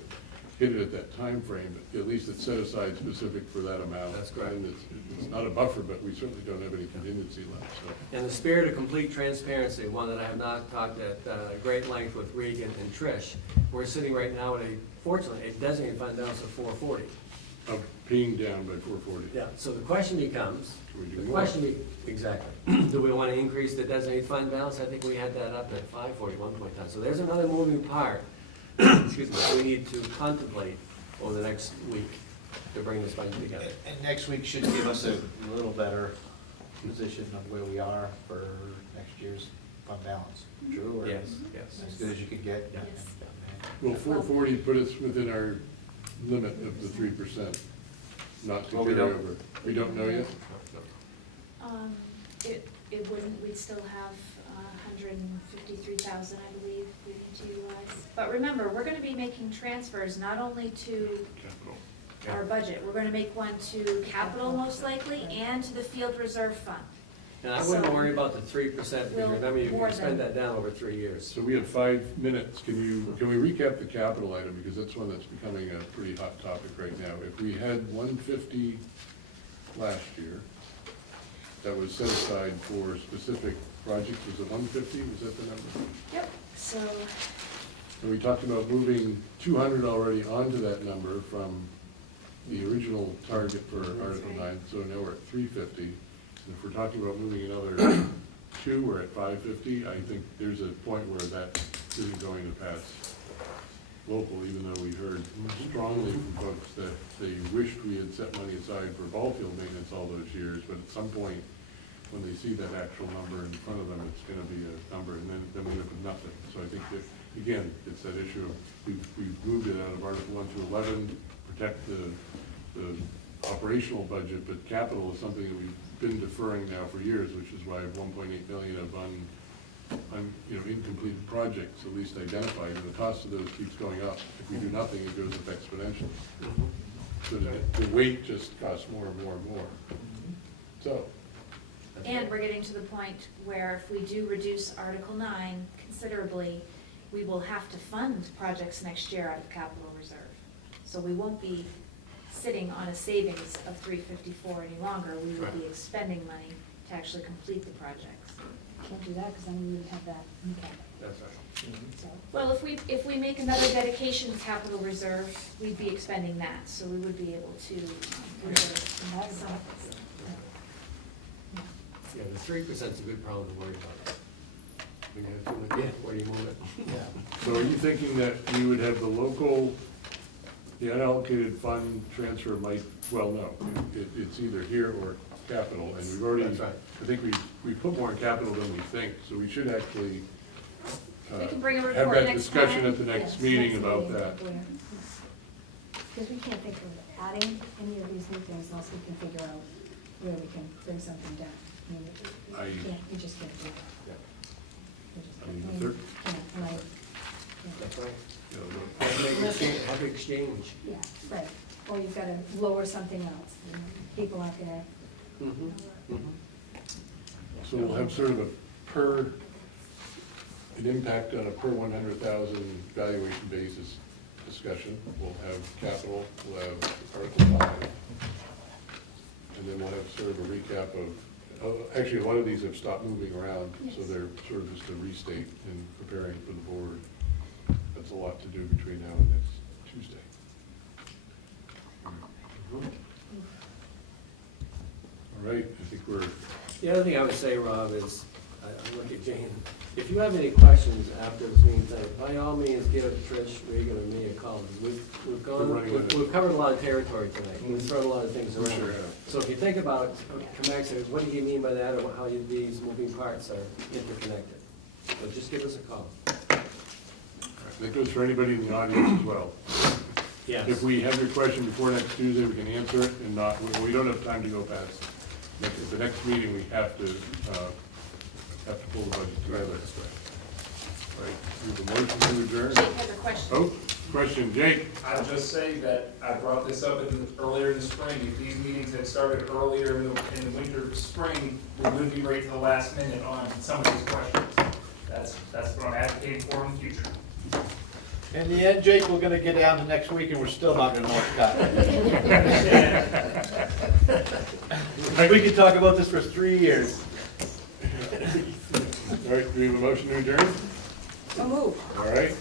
hit it at that time frame, but at least it's set aside specific for that amount. That's correct. And it's not a buffer, but we certainly don't have any contingency left, so. In the spirit of complete transparency, one that I have not talked at great length with Regan and Trish, we're sitting right now at fortunately, a designated fund balance of 440. Of paying down by 440. Yeah, so the question becomes, Can we do more? exactly, do we want to increase the designated fund balance? I think we had that up at 540 one point in time. So there's another moving part, excuse me, we need to contemplate over the next week to bring this budget together. And next week should give us a little better position of where we are for next year's fund balance. True? Or Yes, yes. as good as you could get? Yes. Will 440 put us within our limit of the 3%, not to Well, we carry don't- over? We don't know yet? It wouldn't, we'd still have 153,000, I believe, we need to utilize. But remember, we're gonna be making transfers not only to Capital. our budget, we're gonna make one to capital most likely, and to the field reserve fund. And I wouldn't So- worry about the 3%, because We'll remember, you more can spend than- that down over 3 years. So we have 5 minutes. Can we recap the capital item, because that's one that's becoming a pretty hot topic right now. If we had 150 last year, that was set aside for specific projects, was it 150? Was that the number? Yep. So, And we talked about moving 200 already onto that number from the original target for Article 9, so now we're at 350. And if we're talking about moving another 2, we're at 550. I think there's a point where that isn't going to pass local, even though we heard strongly from folks that they wished we had set money aside for ball field maintenance all those years, but at some point, when they see that actual number in front of them, it's gonna be a number, and then we end up with nothing. So I think that, again, it's that issue of, we've moved it out of Article 1 to 11, protect the operational budget, but capital is something that we've been deferring now for years, which is why I have 1.8 million of incompleted projects at least identified, and the cost of those keeps going up. If we do nothing, it goes up exponentially. So the weight just costs more and more and more. So, And we're getting to the point where if we do reduce Article 9 considerably, we will have to fund projects next year out of capital reserve. So we won't be sitting on a savings of 354 any longer. We will be expending money to actually complete the projects. Can't do that, because then we wouldn't have that in capital. That's right. So, Well, if we make another dedication capital reserve, we'd be expending that, so we would be able to reserve and that's some. Yeah, the 3%'s a good problem to worry about. When you have too much, where do you move it? so are you thinking that you would have the local, the unallocated fund transfer might, well, no, it's either here or capital, and we've already, That's right. I think we put more in capital than we think, so we should actually We can bring a have report that next discussion time. at the next meeting about that. Because we can't think of adding any of these new things unless we can figure out where we can bring something down. I mean, we just can't do that. We just I mean, can't. the third- And I- That's right. You know, Have exchange. Yeah, right. Or you've got to lower something else. You know, people aren't gonna, Mhm, mhm. So we'll have sort of an impact on a per 100,000 valuation basis discussion. We'll have capital, we'll have Article 5. And then we'll have sort of a recap of, actually, a lot of these have stopped moving around, so they're sort of just a restate in preparing for the board. That's a lot to do between now and next Tuesday. All right, I think we're, The other thing I would say, Rob, is, I look at Jane, if you have any questions after this meeting tonight, by all means, give Trish, Regan, or me a call. We've covered a lot of territory tonight, we've thrown a lot of things we around. sure have. So if you think about it, come back and say, what do you mean by that, or how these moving parts are interconnected? So just give us a call. That goes for anybody in the audience as well. Yes. If we have your question before next Tuesday, we can answer it, and not, we don't have time to go past. At the next meeting, we have to pull the budget together. Right, we have a motion to adjourn. Jake has a question. Oh, question, Jake. I'll just say that I brought this up earlier in the spring. If these meetings had started earlier in the winter, spring, we wouldn't be right to the last minute on some of these questions. That's what I'm advocating for in the future. In the end, Jake, we're gonna get down to next week and we're still not gonna know what's got. We could talk about this for 3 years. All right, do we have a motion to adjourn? so move. All right,